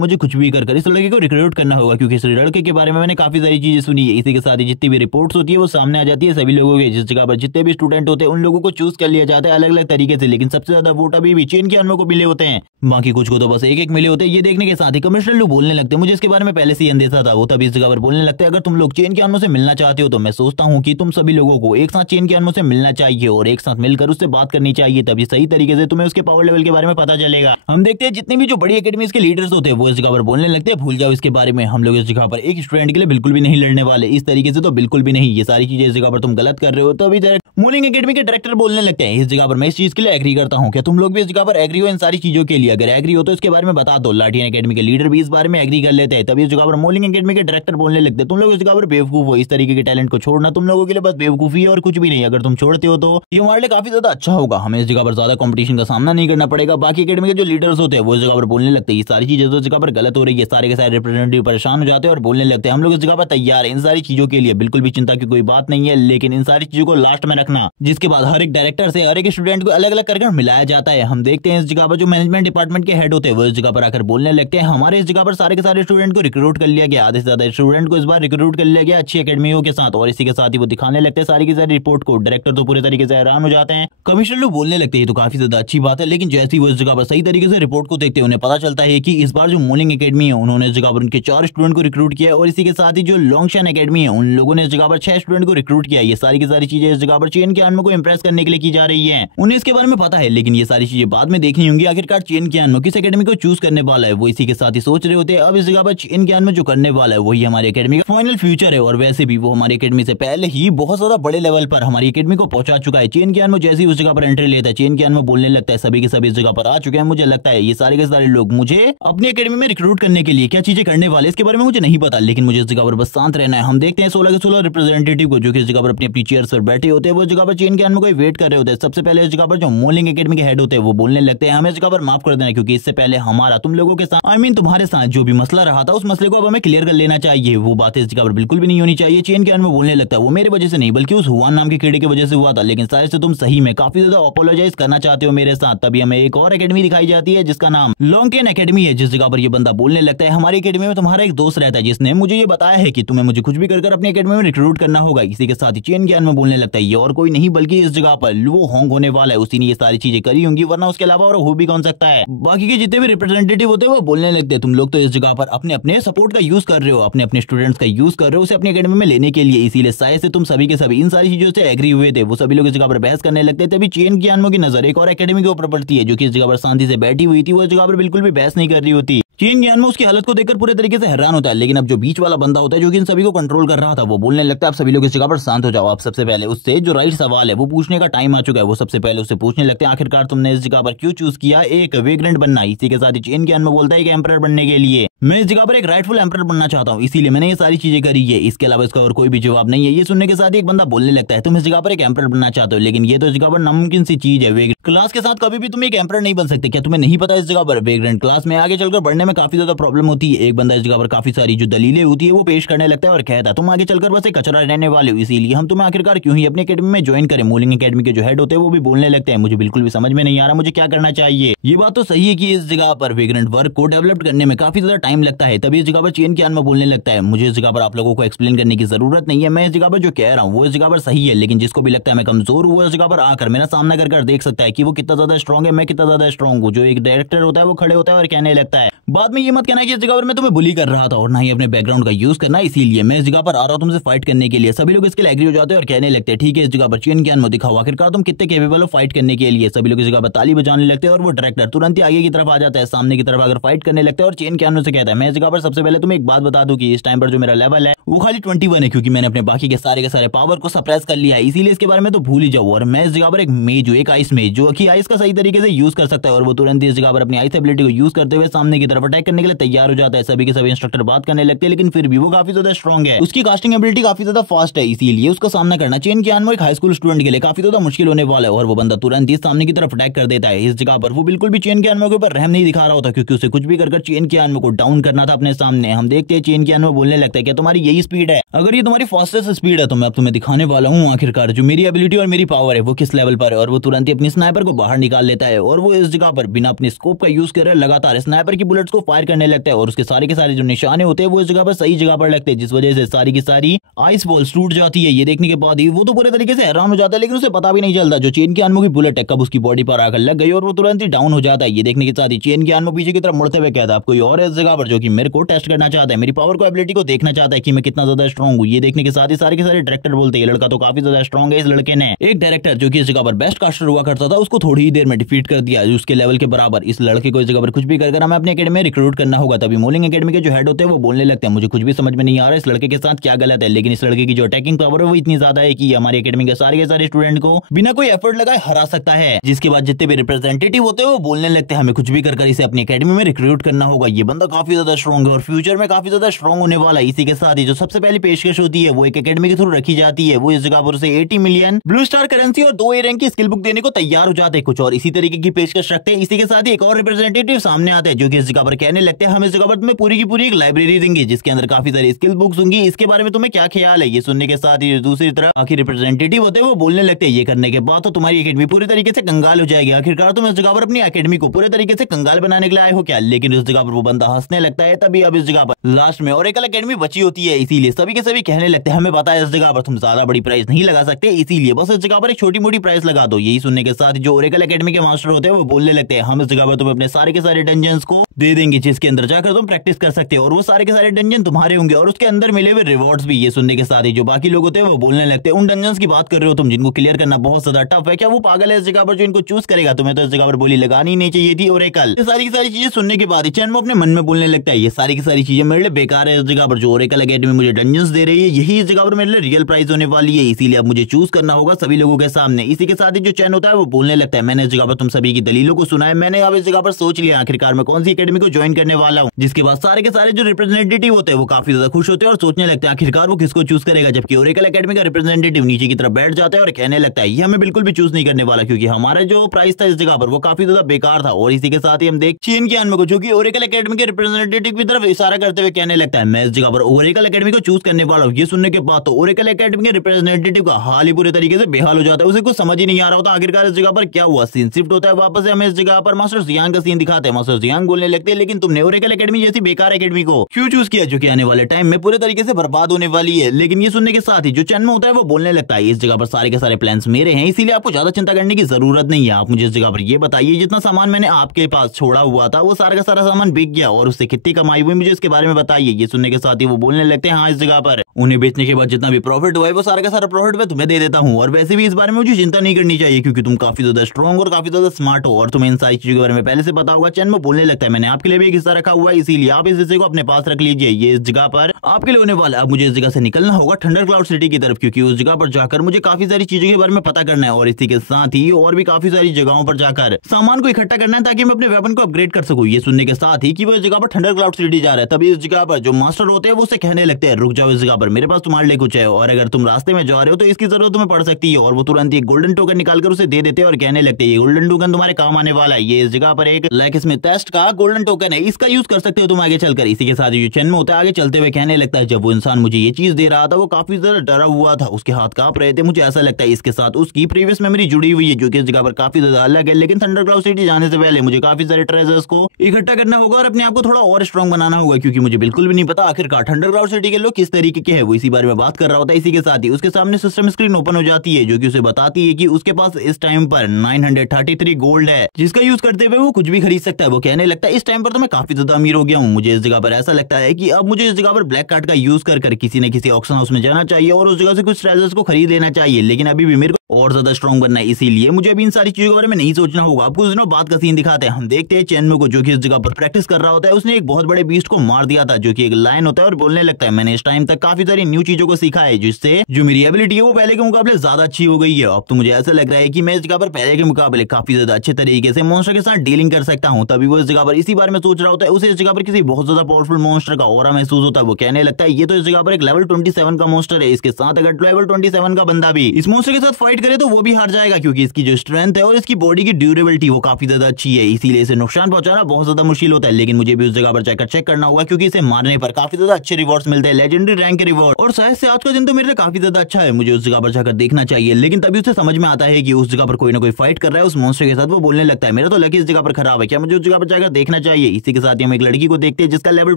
मुझे कुछ भी कर इस लड़के को रिक्रूट करना होगा, क्योंकि इस लड़के के बारे में मैंने काफी सारी चीजें सुनी है। इसी के साथ ही जितनी भी रिपोर्ट्स होती है वो सामने आ जाती है सभी लोगों के, जिस जगह पर जितने भी स्टूडेंट होते हैं उन लोगों को चूज कर लिया जाता है अलग अलग तरीके से। लेकिन सबसे ज्यादा वोट अभी भी चेन के आर्मर को मिले होते हैं, बाकी कुछ को तो बस एक मिले होते हैं। ये देखने के साथ ही कमिश्नर लोग बोलने लगते हैं, मुझे इसके बारे में पहले से ही अंदेशा था। वो तभी इस जगह पर बोलने लगते हैं अगर तुम लोग चेन के आर्मर से मिलना चाहते हो तो मैं सोचता हूँ कि तुम सभी लोगों को एक साथ चेन के आर्मर से मिलना चाहिए और एक साथ मिलकर उससे बात करनी चाहिए, तभी सही तरीके से तुम्हें उसके पावर लेवल के बारे में पता चलेगा। हम देखते हैं जितने भी जो बड़ी एकेडमीज के लीडर्स होते हैं वो इस जगह पर बोलने लगते हैं भूल जाओ इसके बारे में, हम लोग इस जगह पर एक स्टूडेंट के लिए बिल्कुल भी नहीं लड़ने वाले, इस तरीके से तो बिल्कुल भी नहीं, ये सारी चीजें इस जगह पर तुम गलत कर रहे हो। तो अभी मोलिंग एकेडमी के डायरेक्टर बोलने लगते हैं इस जगह पर मैं इस चीज के लिए एग्री करता हूँ, क्या तुम लोग भी इस जगह पर एग्री हो इन सारी चीजों के लिए? अगर एग्री हो तो इसके बारे में बता दो। लाटियन एकेडमी के लीडर भी इस बारे में एग्री कर लेते हैं। तभी इस जगह पर मोलिंग एकेडमी के डायरेक्टर बोलने लगते हैं तुम लोग इस जगह पर बेवकूफ हो, इस तरीके के टैलेंट को छोड़ना तुम लोगों के लिए बस बेवकूफी है और कुछ भी नहीं। अगर तुम छोड़ते हो तो ये हमारे लिए काफी ज्यादा अच्छा होगा, हमें इस जगह पर ज्यादा कंपटीशन का सामना नहीं करना पड़ेगा। बाकी एकेडमी के जो लीडर्स होते हैं वो इस जगह पर बोलने लगते हैं ये सारी चीजें तो इस जगह पर गलत हो रही है, सारे के सारे रिप्रेजेंटेटिव परेशान हो जाते हैं और बोलने लगते हैं हम लोग इस जगह पर तैयार है इन सारी चीजों के लिए, बिल्कुल भी चिंता की कोई बात नहीं है, लेकिन इन सारी चीजों को लास्ट में रखना, जिसके बाद हर एक डायरेक्टर से हर एक स्टूडेंट को अलग अलग करके मिलाया जाता है। हम देखते हैं इस जगह पर जो मैनेजमेंट डिपार्टमेंट के हेड होते हैं वो इस जगह पर आकर बोलने लगते हैं हमारे इस जगह पर सारे के सारे स्टूडेंट को रिक्रूट कर लिया गया, आधे से ज्यादा स्टूडेंट को इस बार रिक्रूट कर लिया गया अच्छी एकेडमियों के साथ। और इसी के साथ ही वो दिखाने लगते हैं सारी की सारी रिपोर्ट को, डायरेक्टर तो पूरे तरीके से हैरान हो जाते हैं। कमिश्नर लोग बोलने लगते हैं तो काफी ज्यादा अच्छी बात है, लेकिन जैसे ही वो इस जगह पर सही तरीके से रिपोर्ट को देखते हैं उन्हें पता चलता है कि इस बार जो मोलिंग एकेडमी है उन्होंने इस जगह पर उनके 4 स्टूडेंट को रिक्रूट किया और इसी के साथ ही जो लोंगशान एकेडमी है उन लोगों ने इस जगह पर 6 स्टूडेंट को रिक्रूट किया। ये सारी की सारी चीजें इस जगह पर चेन के आर्मर को इंप्रेस करने के लिए की जा रही है, उन्हें इसके बारे में पता है, लेकिन ये सारी चीजें बाद में देखनी होंगी। आखिरकार चेन के आर्मर किस एकेडमी को चूज करने वाला है वो इसी के साथ ही सोच रहे होते हैं। अब इस जगह पर चेन के आर्मर जो करने वाला है वही हमारी एकेडमी का फाइनल फ्यूचर है और वैसे भी वो हमारी एकेडमी से पहले ही बहुत ज्यादा बड़े लेवल पर हमारी एकेडमी को पहुंचा चुका है। चेन के आर्मर जैसे ही उस जगह पर एंट्री लेता है चेन के आर्मर बोलने लगता है सभी के सभी इस जगह पर आ चुके हैं, मुझे लगता है ये सारे के सारे लोग मुझे अपनी एकेडमी में रिक्रूट करने के लिए क्या चीजें करने वाले इसके बारे में मुझे नहीं पता, लेकिन मुझे इस जगह पर बस शांत रहना है। हम देखते हैं 16 के 16 रिप्रेजेंटेटिव को जो कि इस जगह पर अपनी अपनी चेयर्स पर बैठे होते हैं, वो जगह पर चेन के आर्मर को वेट कर रहे होते हैं। सबसे पहले इस जगह पर जो मोलिंग एकेडमी के हेड होते हैं वो बोलने लगते हैं हमें इस जगह पर माफ कर देना, क्योंकि इससे पहले हमारा तुम लोगों के साथ तुम्हारे साथ जो भी मसला रहा था उस मसले को अब हमें क्लियर कर लेना चाहिए, वो बातें इस जगह पर बिल्कुल भी नहीं होनी चाहिए। चेन के आर्मर बोलने लगता है वो मेरे वजह से नहीं बल्कि उस हुआन नाम के कीड़े की वजह से हुआ था, लेकिन शायद से तुम सही में काफी ज्यादा अपोलोजाइज करना चाहते हो मेरे साथ। तभी हमें एक और एकेडमी दिखाई जाती है जिसका नाम लॉन्गकेन एकेडमी है, जिस जगह पर ये बंदा बोलने लगता है हमारी एकेडमी में तुम्हारा एक दोस्त रहता है जिसने मुझे ये बताया है कि तुम्हें मुझे कुछ भी कर अपनी एकेडमी में रिक्रूट करना होगा। इसी के साथ ही चेन के आर्मर बोलने लगता है ये और कोई नहीं बल्कि इस जगह पर वो होंग होने वाला है, उसी ने ये सारी चीजें करी होंगी, वरना उसके अलावा और हो भी कौन सकता है। बाकी के जितने भी रिप्रेजेंटेटिव होते हैं वो बोलने लगते हैं तुम लोग तो इस जगह पर अपने अपने सपोर्ट का यूज कर रहे हो, अपने अपने स्टूडेंट्स का यूज कर रहे हो उसे अपनी एकेडमी में लेने के लिए, इसीलिए शायद से तुम सभी के सभी इन सारी चीजों से एग्री हुए थे। वो सभी लोग इस जगह पर बहस करने लगते हैं। तभी चेन के आर्मर की नजर एक और एकेडमी के ऊपर पड़ती है जो कि इस जगह पर शांति से बैठी हुई थी, वो इस जगह पर बिल्कुल भी बहस नहीं कर रही होती। चेन ज्ञान में उसकी हालत को देखकर पूरे तरीके से हैरान होता है, लेकिन अब जो बीच वाला बंदा होता है जो कि इन सभी को कंट्रोल कर रहा था वो बोलने लगता है आप सभी लोग इस जगह पर शांत हो जाओ। आप सबसे पहले उससे जो राइट सवाल है वो पूछने का टाइम आ चुका है। वो सबसे पहले उससे पूछने लगते हैं आखिरकार तुमने इस जगह पर क्यों चूज किया एक वेग्रेंट बनना। इसी के साथ ही चेन ज्ञान में बोलता है कि एम्परर बनने के लिए मैं इस जगह पर एक राइटफुल एम्परर बनना चाहता हूँ, इसीलिए मैंने ये सारी चीजें करी है। इसके अलावा इसका और कोई भी जवाब नहीं है। ये सुनने के साथ ही एक बंदा बोलने लगता है तुम इस जगह पर एक एम्परर बनना चाहते हो, लेकिन ये तो इस जगह पर नामुमकिन सी चीज है। वेग्रेंट क्लास के साथ कभी भी तुम एक एम्परर नहीं बन सकते। क्या तुम्हें नहीं पता इस जगह पर वेग्रेंट क्लास में आगे चलकर बढ़ने में काफी ज्यादा प्रॉब्लम होती है। एक बंदा इस जगह पर काफी सारी जो दलीलें होती है वो पेश करने लगता है और कहता है तुम आगे चलकर बस एक कचरा रहने वाले हो, इसीलिए हम तुम्हें आखिरकार क्यों ही अपनी एकेडमी में ज्वाइन करें। मोलिंग एकेडमी के जो हेड होते हैं वो भी बोलने लगते हैं मुझे बिल्कुल भी समझ में नहीं आ रहा मुझे क्या करना चाहिए। ये बात तो सही है कि इस जगह पर वेग्रेंट वर्क को डेवलप करने में काफी ज्यादा टाइम लगता है। तभी इस जगह पर चेन ज्ञान में बोलने लगता है मुझे इस जगह पर आप लोगों को एक्सप्लेन करने की जरूरत नहीं है। मैं इस जगह पर जो कह रहा हूँ वो इस जगह पर सही है, लेकिन जिसको भी लगता है मैं कमजोर हूँ वो इस जगह पर आकर मेरा सामना कर देख सकता है कि वो कितना ज्यादा स्ट्रॉन्ग है, मैं कितना ज्यादा स्ट्रॉन्ग हूँ। जो एक डायरेक्टर होता है वो खड़े होता है और कहने लगता है बाद में ये मत कहना कि इस जगह पर मैं तुम्हें बुली कर रहा था और ना ही अपने बैकग्राउंड का यूज करना, इसीलिए मैं इस जगह पर आ रहा हूं तुमसे फाइट करने के लिए। सभी लोग इसके लिए एग्री हो जाते हैं और कहने लगते हैं ठीक है इस जगह पर चेन ज्ञान में दिखाओ आखिरकार तुम कितने केपेबल हो फाइट करने के लिए। सभी लोग इस जगह पर ताली बजाने लगते हैं और वो डायरेक्टर तुरंत ही आगे की तरफ आ जाता है, सामने की तरफ अगर फाइट करने लगता है और चेन ज्ञान से कहता है। मैं इस जगह पर सबसे पहले तुम्हें एक बात बता दूं कि इस टाइम पर जो मेरा लेवल है वो खाली 21 है, क्योंकि मैंने अपने बाकी के सारे पावर को सप्रेस कर लिया है, इसीलिए इसके बारे में तो भूल ही जाओ। और मैं इस जगह पर एक मेज हूं, एक आइस मेज, जो कि आइस का सही तरीके से यूज कर सकता है और वो तुरंत इस जगह पर अपनी आइस एबिलिटी को यूज करते हुए सामने की तरफ अटैक करने के लिए तैयार हो जाता है। सभी के सभी इंस्ट्रक्टर बात करने लगते हैं, लेकिन फिर भी वो काफी ज्यादा स्ट्रॉन्ग है, उसकी कास्टिंग एबिलिटी काफी ज्यादा फास्ट है, इसीलिए उसका सामना करना चेन कियानो एक हाई स्कूल स्टूडेंट के लिए काफी ज्यादा मुश्किल होने वाला है। और वो बंदा तुरंत ही सामने की तरफ अटैक कर देता है। इस जगह पर वो बिल्कुल भी चेन कियानो के ऊपर रहम नहीं दिखा रहा होता, क्योंकि उसे कुछ भी कर चेन कियानो को डाउन करना था अपने सामने। हम देखते हैं चेन कियानो बोलने लगता है, क्या तुम्हारी यही स्पीड है? अगर ये तुम्हारी फास्टेस्ट स्पीड है तो मैं अब तुम्हें दिखाने वाला हूँ आखिरकार जो मेरी एबिलिटी और मेरी पावर है वो किस लेवल पर है। और वो तुरंत ही अपनी स्नाइपर को बाहर निकाल लेता है और वो इस जगह पर बिना अपने स्कोप का यूज कर लगातार स्नाइपर की बुलेट्स को फायर करने लगता है। और उसके सारे के सारे जो निशाने होते हैं वो इस जगह पर सही जगह पर लगते हैं, जिस वजह से सारी की सारी आइस बॉल्स टूट जाती है। ये देखने के बाद ही वो तो पूरे तरीके से हैरान हो जाता है, लेकिन उसे पता भी नहीं चलता जो चेन कियानो की बुलेट है कब उसकी बॉडी पर आकर लग गई और वो तुरंत ही डाउन हो जाता है। ये देखने के साथ ही चेन कियानो पीछे की तरफ मुड़ते हुए कहता है, कोई और इस जगह पर जो कि मेरे को टेस्ट करना चाहता है, मेरी पावर को एबिलिटी को देखना चाहता है कि मैं कितना ज्यादा स्ट्रॉन्ग हूँ। ये देखने के साथ ही सारे के सारे डायरेक्टर बोलते हैं लड़का तो काफी ज्यादा स्ट्रॉन्ग है। इस लड़के ने एक डायरेक्टर जो कि इस जगह पर बेस्ट कास्टर हुआ करता था उसको थोड़ी ही देर में डिफीट कर दिया, उसके लेवल के बराबर। इस लड़के को इस जगह पर कुछ भी कर हमें अपनी एकेडमी में रिक्रूट करना होगा। तभी मोलिंग एकेडमी के जो हेड होते हैं वो बोलने लगते हैं, मुझे कुछ भी समझ में नहीं आ रहा है इस लड़के के साथ क्या गलत है, लेकिन इस लड़के की जो अटैकिंग पावर है वो इतनी ज्यादा है कि हमारी एकेडमी के सारे स्टूडेंट को बिना कोई एफर्ट लगाए हरा सकता है। जिसके बाद जितने भी रिप्रेजेंटेटिव होते हैं वो बोलने लगते हैं, हमें कुछ भी कर इसे अपनी एकेडमी में रिक्रूट करना होगा। ये बंदा काफी ज्यादा स्ट्रॉन्ग है और फ्यूचर में काफी ज्यादा स्ट्रॉन्ग होने वाला है। इसी के साथ ही जो सबसे पहली पेशकश होती है वो एक एकेडमी के थ्रू रखी जाती है। वो इस जगह पर उसे 80 मिलियन ब्लू स्टार करेंसी और 2 ए रैंक की स्किल बुक देने को तैयार हो जाते हैं। कुछ और इसी तरीके की पेशकश रखते हैं। इसी के साथ ही एक और रिप्रेजेंटेटिव सामने आते हैं जो कि इस जगह पर कहने लगते हैं, हम इस जगह पर तुम्हें पूरी की पूरी एक लाइब्रेरी देंगे जिसके अंदर काफी सारी स्किल बुक्स होंगी, इसके बारे में तुम्हें क्या ख्याल है? ये सुनने के साथ ही दूसरी तरफ बाकी रिप्रेजेंटेटिव होते हैं वो बोलने लगते हैं, ये करने के बाद तो तुम्हारी एकेडमी पूरी तरीके से कंगाल हो जाएगी। आखिरकार तुम इस जगह पर अपनी एकेडमी को पूरे तरीके से कंगाल बनाने के लिए आए हो क्या? लेकिन इस जगह पर वो बंदा हंसने लगता है। तभी अब इस जगह पर लास्ट में ओरेकल एकेडमी बची होती है, इसीलिए सभी के सभी कहने लगते हैं, हमें पता है इस जगह पर तुम ज्यादा बड़ी प्राइस नहीं लगा सकते, इसीलिए बस इस जगह पर एक छोटी मोटी प्राइस लगा दो। यही सुनने के साथ जो ओरेकल एकेडमी के मास्टर होते हैं वो बोलने लगते हैं, हम इस जगह पर तुम्हें अपने सारे के सारे डंजन्स को दे देंगे जिसके अंदर जाकर तुम प्रैक्टिस कर सकते हो और वो सारे के सारे डंजन तुम्हारे होंगे और उसके अंदर मिले हुए रिवॉर्ड्स भी। ये सुनने के साथ ही जो बाकी लोग होते हैं वो बोलने लगते हैं, उन डंजन्स की बात कर रहे हो तुम जिनको क्लियर करना बहुत ज्यादा टफ है, क्या वो पागल है इस जगह पर जो इनको चूज करेगा? तुम्हें तो इस जगह पर बोली लगानी नहीं चाहिए थी। ओरेकल ये सारी की सारी चीजें सुनने के बाद चैन अपने मन में बोलने लगता है, ये सारी की सारी चीजें मेरे लिए बेकार है। इस जगह पर जो ओरेकल एकेडमी मुझे डंजन्स दे रही है यही इस जगह पर मेरे लिए रियल प्राइस होने वाली है, इसीलिए अब मुझे चूज करना होगा सभी लोगों के सामने। इसी के साथ ही जो चैन होता है वो बोलने लगता है, मैंने इस जगह पर तुम सभी की दलीलों को सुना है, मैंने अब इस जगह पर सोच लिया आखिरकार मैं कौन सी एकेडमी को ज्वाइन करने वाला हूँ। जिसके बाद सारे के सारे जो रिप्रेजेंटेटिव होते हैं वो काफी ज्यादा खुश होते हैं और सोचने लगते हैं आखिरकार वो किसको चूज करेगा। जबकि ओरेकल एकेडमी का रिप्रेजेंटेटिव नीचे की तरफ बैठ जाता है और कहने लगता है, ये हमें बिल्कुल भी चूज नहीं करने वाला क्योंकि हमारा जो प्राइस था इस जगह पर वो काफी ज्यादा बेकार था। और इसी के साथ ही हम देख चीन की आनमे को जो कि ओरेकल एकेडमी के रिप्रेजेंटेटिव की तरफ इशारा करते हुए कहने लगता है, मैं इस जगह पर ओरेकल एकेडमी को चूज करने वाला हूँ। ये सुनने के बाद तो ओरेकल एकेडमी के रिप्रेजेंटेटिव का हाल ही पूरे तरीके से बेहाल हो जाता है, उसे कुछ समझ ही नहीं आ रहा होता आखिरकार इस जगह पर क्या हुआ। सीन शिफ्ट होता है वापस से हमें इस जगह पर मास्टर जियांग का सीन दिखाते हैं। मास्टर जियांग बोलने लगते हैं, लेकिन तुमने ओरेकल एकेडमी जैसी बेकार एकेडमी को क्यों चूज किया जो कि आने वाले टाइम में पूरे तरीके से बर्बाद होने वाली है। लेकिन ये सुनने के साथ ही जो चैन में होता है वो बोलने लगता है, इस जगह पर सारे के सारे प्लान्स मेरे हैं, इसीलिए आपको ज्यादा चिंता करने की जरूरत नहीं है। आप मुझे इस जगह पर ये बताइए, जितना सामान मैंने आपके पास छोड़ा हुआ था वो सारा का सारा सामान बिक गया और उससे कितनी कमाई हुई मुझे इसके बारे में बताइए। ये सुनने के साथ ही वो बोलने लगते हैं, हाँ इस जगह पर उन्हें बेचने के बाद जितना भी प्रॉफिट हुआ है वो सारा का सारा प्रॉफिट मैं तुम्हें दे देता हूँ। और वैसे भी इस बारे में मुझे चिंता नहीं करनी चाहिए क्योंकि तुम काफी ज्यादा स्ट्रॉन्ग और काफी ज्यादा स्मार्ट हो और तुम्हें इन सारी चीजों के बारे में पहले से पता होगा। चैन में बोलने लगता है, मैंने आपके लिए भी एक हिस्सा रखा हुआ है, इसीलिए आप इस हिस्से को अपने पास रख लीजिए, ये इस जगह पर आपके लिए होने वाला। अब मुझे इस जगह से निकलना होगा थंडर क्लाउड सिटी की तरफ क्योंकि उस जगह पर जाकर मुझे काफी सारी चीजों के बारे में पता करना है और इसी के साथ ही और भी काफी सारी जगहों पर जाकर सामान को इकट्ठा करना है ताकि मैं अपने वेपन को अपग्रेड कर सकूं। ये सुनने के साथ ही कि वो इस जगह पर थंडर क्लाउड सिटी जा रहा है, तभी इस जगह पर जो मास्टर होते हैं वो उसे कहने लगते हैं, रुक जाओ इस जगह पर, मेरे पास तुम्हारे लिए कुछ है और अगर तुम रास्ते में जा रहे हो तो इसकी जरूरत तुम्हें पड़ सकती है। और वो तुरंत एक गोल्डन टोकन निकालकर उसे दे देते हैं और कहने लगते हैं, ये गोल्डन टोकन तुम्हारे काम आने वाला है, ये इस जगह पर एक लैकस्मिथ टेस्ट का गोल्डन टोकन है, इसका यूज कर सकते हो तुम आगे चलकर। इसी के साथ जो चैन में होता है आगे चलते हुए कहने लगता है, जब वो इंसान मुझे ये चीज दे रहा था वो काफी ज्यादा डरा हुआ था, उसके हाथ कांप रहे थे, मुझे ऐसा लगता है इसके साथ उसकी प्रीवियस मेमोरी जुड़ी हुई है जो कि इस जगह पर काफी ज्यादा अलग है। लेकिन थंडर क्लाउड सिटी जाने से पहले मुझे काफी सारे ट्रेजर्स को इकट्ठा करना होगा और अपने आप को थोड़ा और स्ट्रॉन्ग बनाना होगा क्योंकि मुझे बिल्कुल भी नहीं पता आखिरकार थंडर क्लाउड सिटी के लोग किस तरीके के हैं। है वो इसी बारे में बात कर रहा होता है। इसी के साथ ही उसके सामने सिस्टम स्क्रीन ओपन हो जाती है जो कि उसे बताती है कि उसके पास इस टाइम पर 933 गोल्ड है जिसका यूज करते हुए वो कुछ भी खरीद सकता है। वो कहने लगता है इस टाइम पर तो मैं काफी ज्यादा अमीर हो गया हूँ, मुझे इस जगह पर ऐसा लगता है कि अब मुझे इस जगह पर ब्लैक कार्ड का यूज कर किसी न किसी ऑक्शन हाउस में जाना चाहिए और उस जगह से कुछ ट्रेजर्स को खरीद लेना चाहिए, लेकिन अभी भी मेरे को और ज्यादा स्ट्रॉन्ग बनना है, इसीलिए मुझे अभी इन सारी चीजों के बारे में नहीं सोचना होगा। आपको कुछ दिनों बाद का सीन दिखाते हैं। हम देखते हैं चेनमो को जो कि इस जगह पर प्रैक्टिस कर रहा होता है। उसने एक बहुत बड़े बीस्ट को मार दिया था जो कि एक लायन होता है और बोलने लगता है मैंने इस टाइम तक काफी सारी न्यू चीजों को सीखा है जिससे जो मेरी एबिलिटी है वो पहले के मुकाबले ज्यादा अच्छी हो गई है। अब तो मुझे ऐसा लग रहा है कि मैं इस जगह पर पहले के मुकाबले काफी ज्यादा अच्छे तरीके से मॉन्स्टर के साथ डीलिंग कर सकता हूँ। तभी वो इस जगह पर इसी बारे में सोच रहा होता है। उसे इस जगह पर किसी बहुत ज्यादा पावरफुल मॉन्स्टर का ऑरा महसूस होता है। वो कहने लगता है ये तो इस जगह पर एक लेवल 27 का मॉन्स्टर है, इसके साथ अगर लेवल 27 का बंदा भी इस मॉन्स्टर के साथ फाइट करे तो वो भी हार जाएगा क्योंकि इसकी जो स्ट्रेंथ है और इसकी बॉडी की ड्यूरेबिलिटी वो काफी ज्यादा अच्छी है, इसीलिए इसे नुकसान पहुंचाना बहुत ज्यादा मुश्किल होता है। लेकिन मुझे भी उस जगह पर जाकर चेक करना होगा क्योंकि इसे मारने पर काफी ज्यादा अच्छे रिवॉर्ड्स मिलते हैं, लेजेंडरी रैंक के रिवॉर्ड, और शायद से आज का दिन तो मेरे लिए काफी ज्यादा अच्छा है, मुझे उस जगह पर जाकर देखना चाहिए। लेकिन तभी उसे समझ में आता है कि उस जगह पर कोई ना कोई फाइट कर रहा है उस मॉन्स्टर के साथ। वो बोलने लगता है मेरा तो लक इस जगह पर खराब है, क्या मुझे उस जगह पर जाकर देखना चाहिए। इसी के साथ ही हम एक लड़की को देखते हैं जिसका लेवल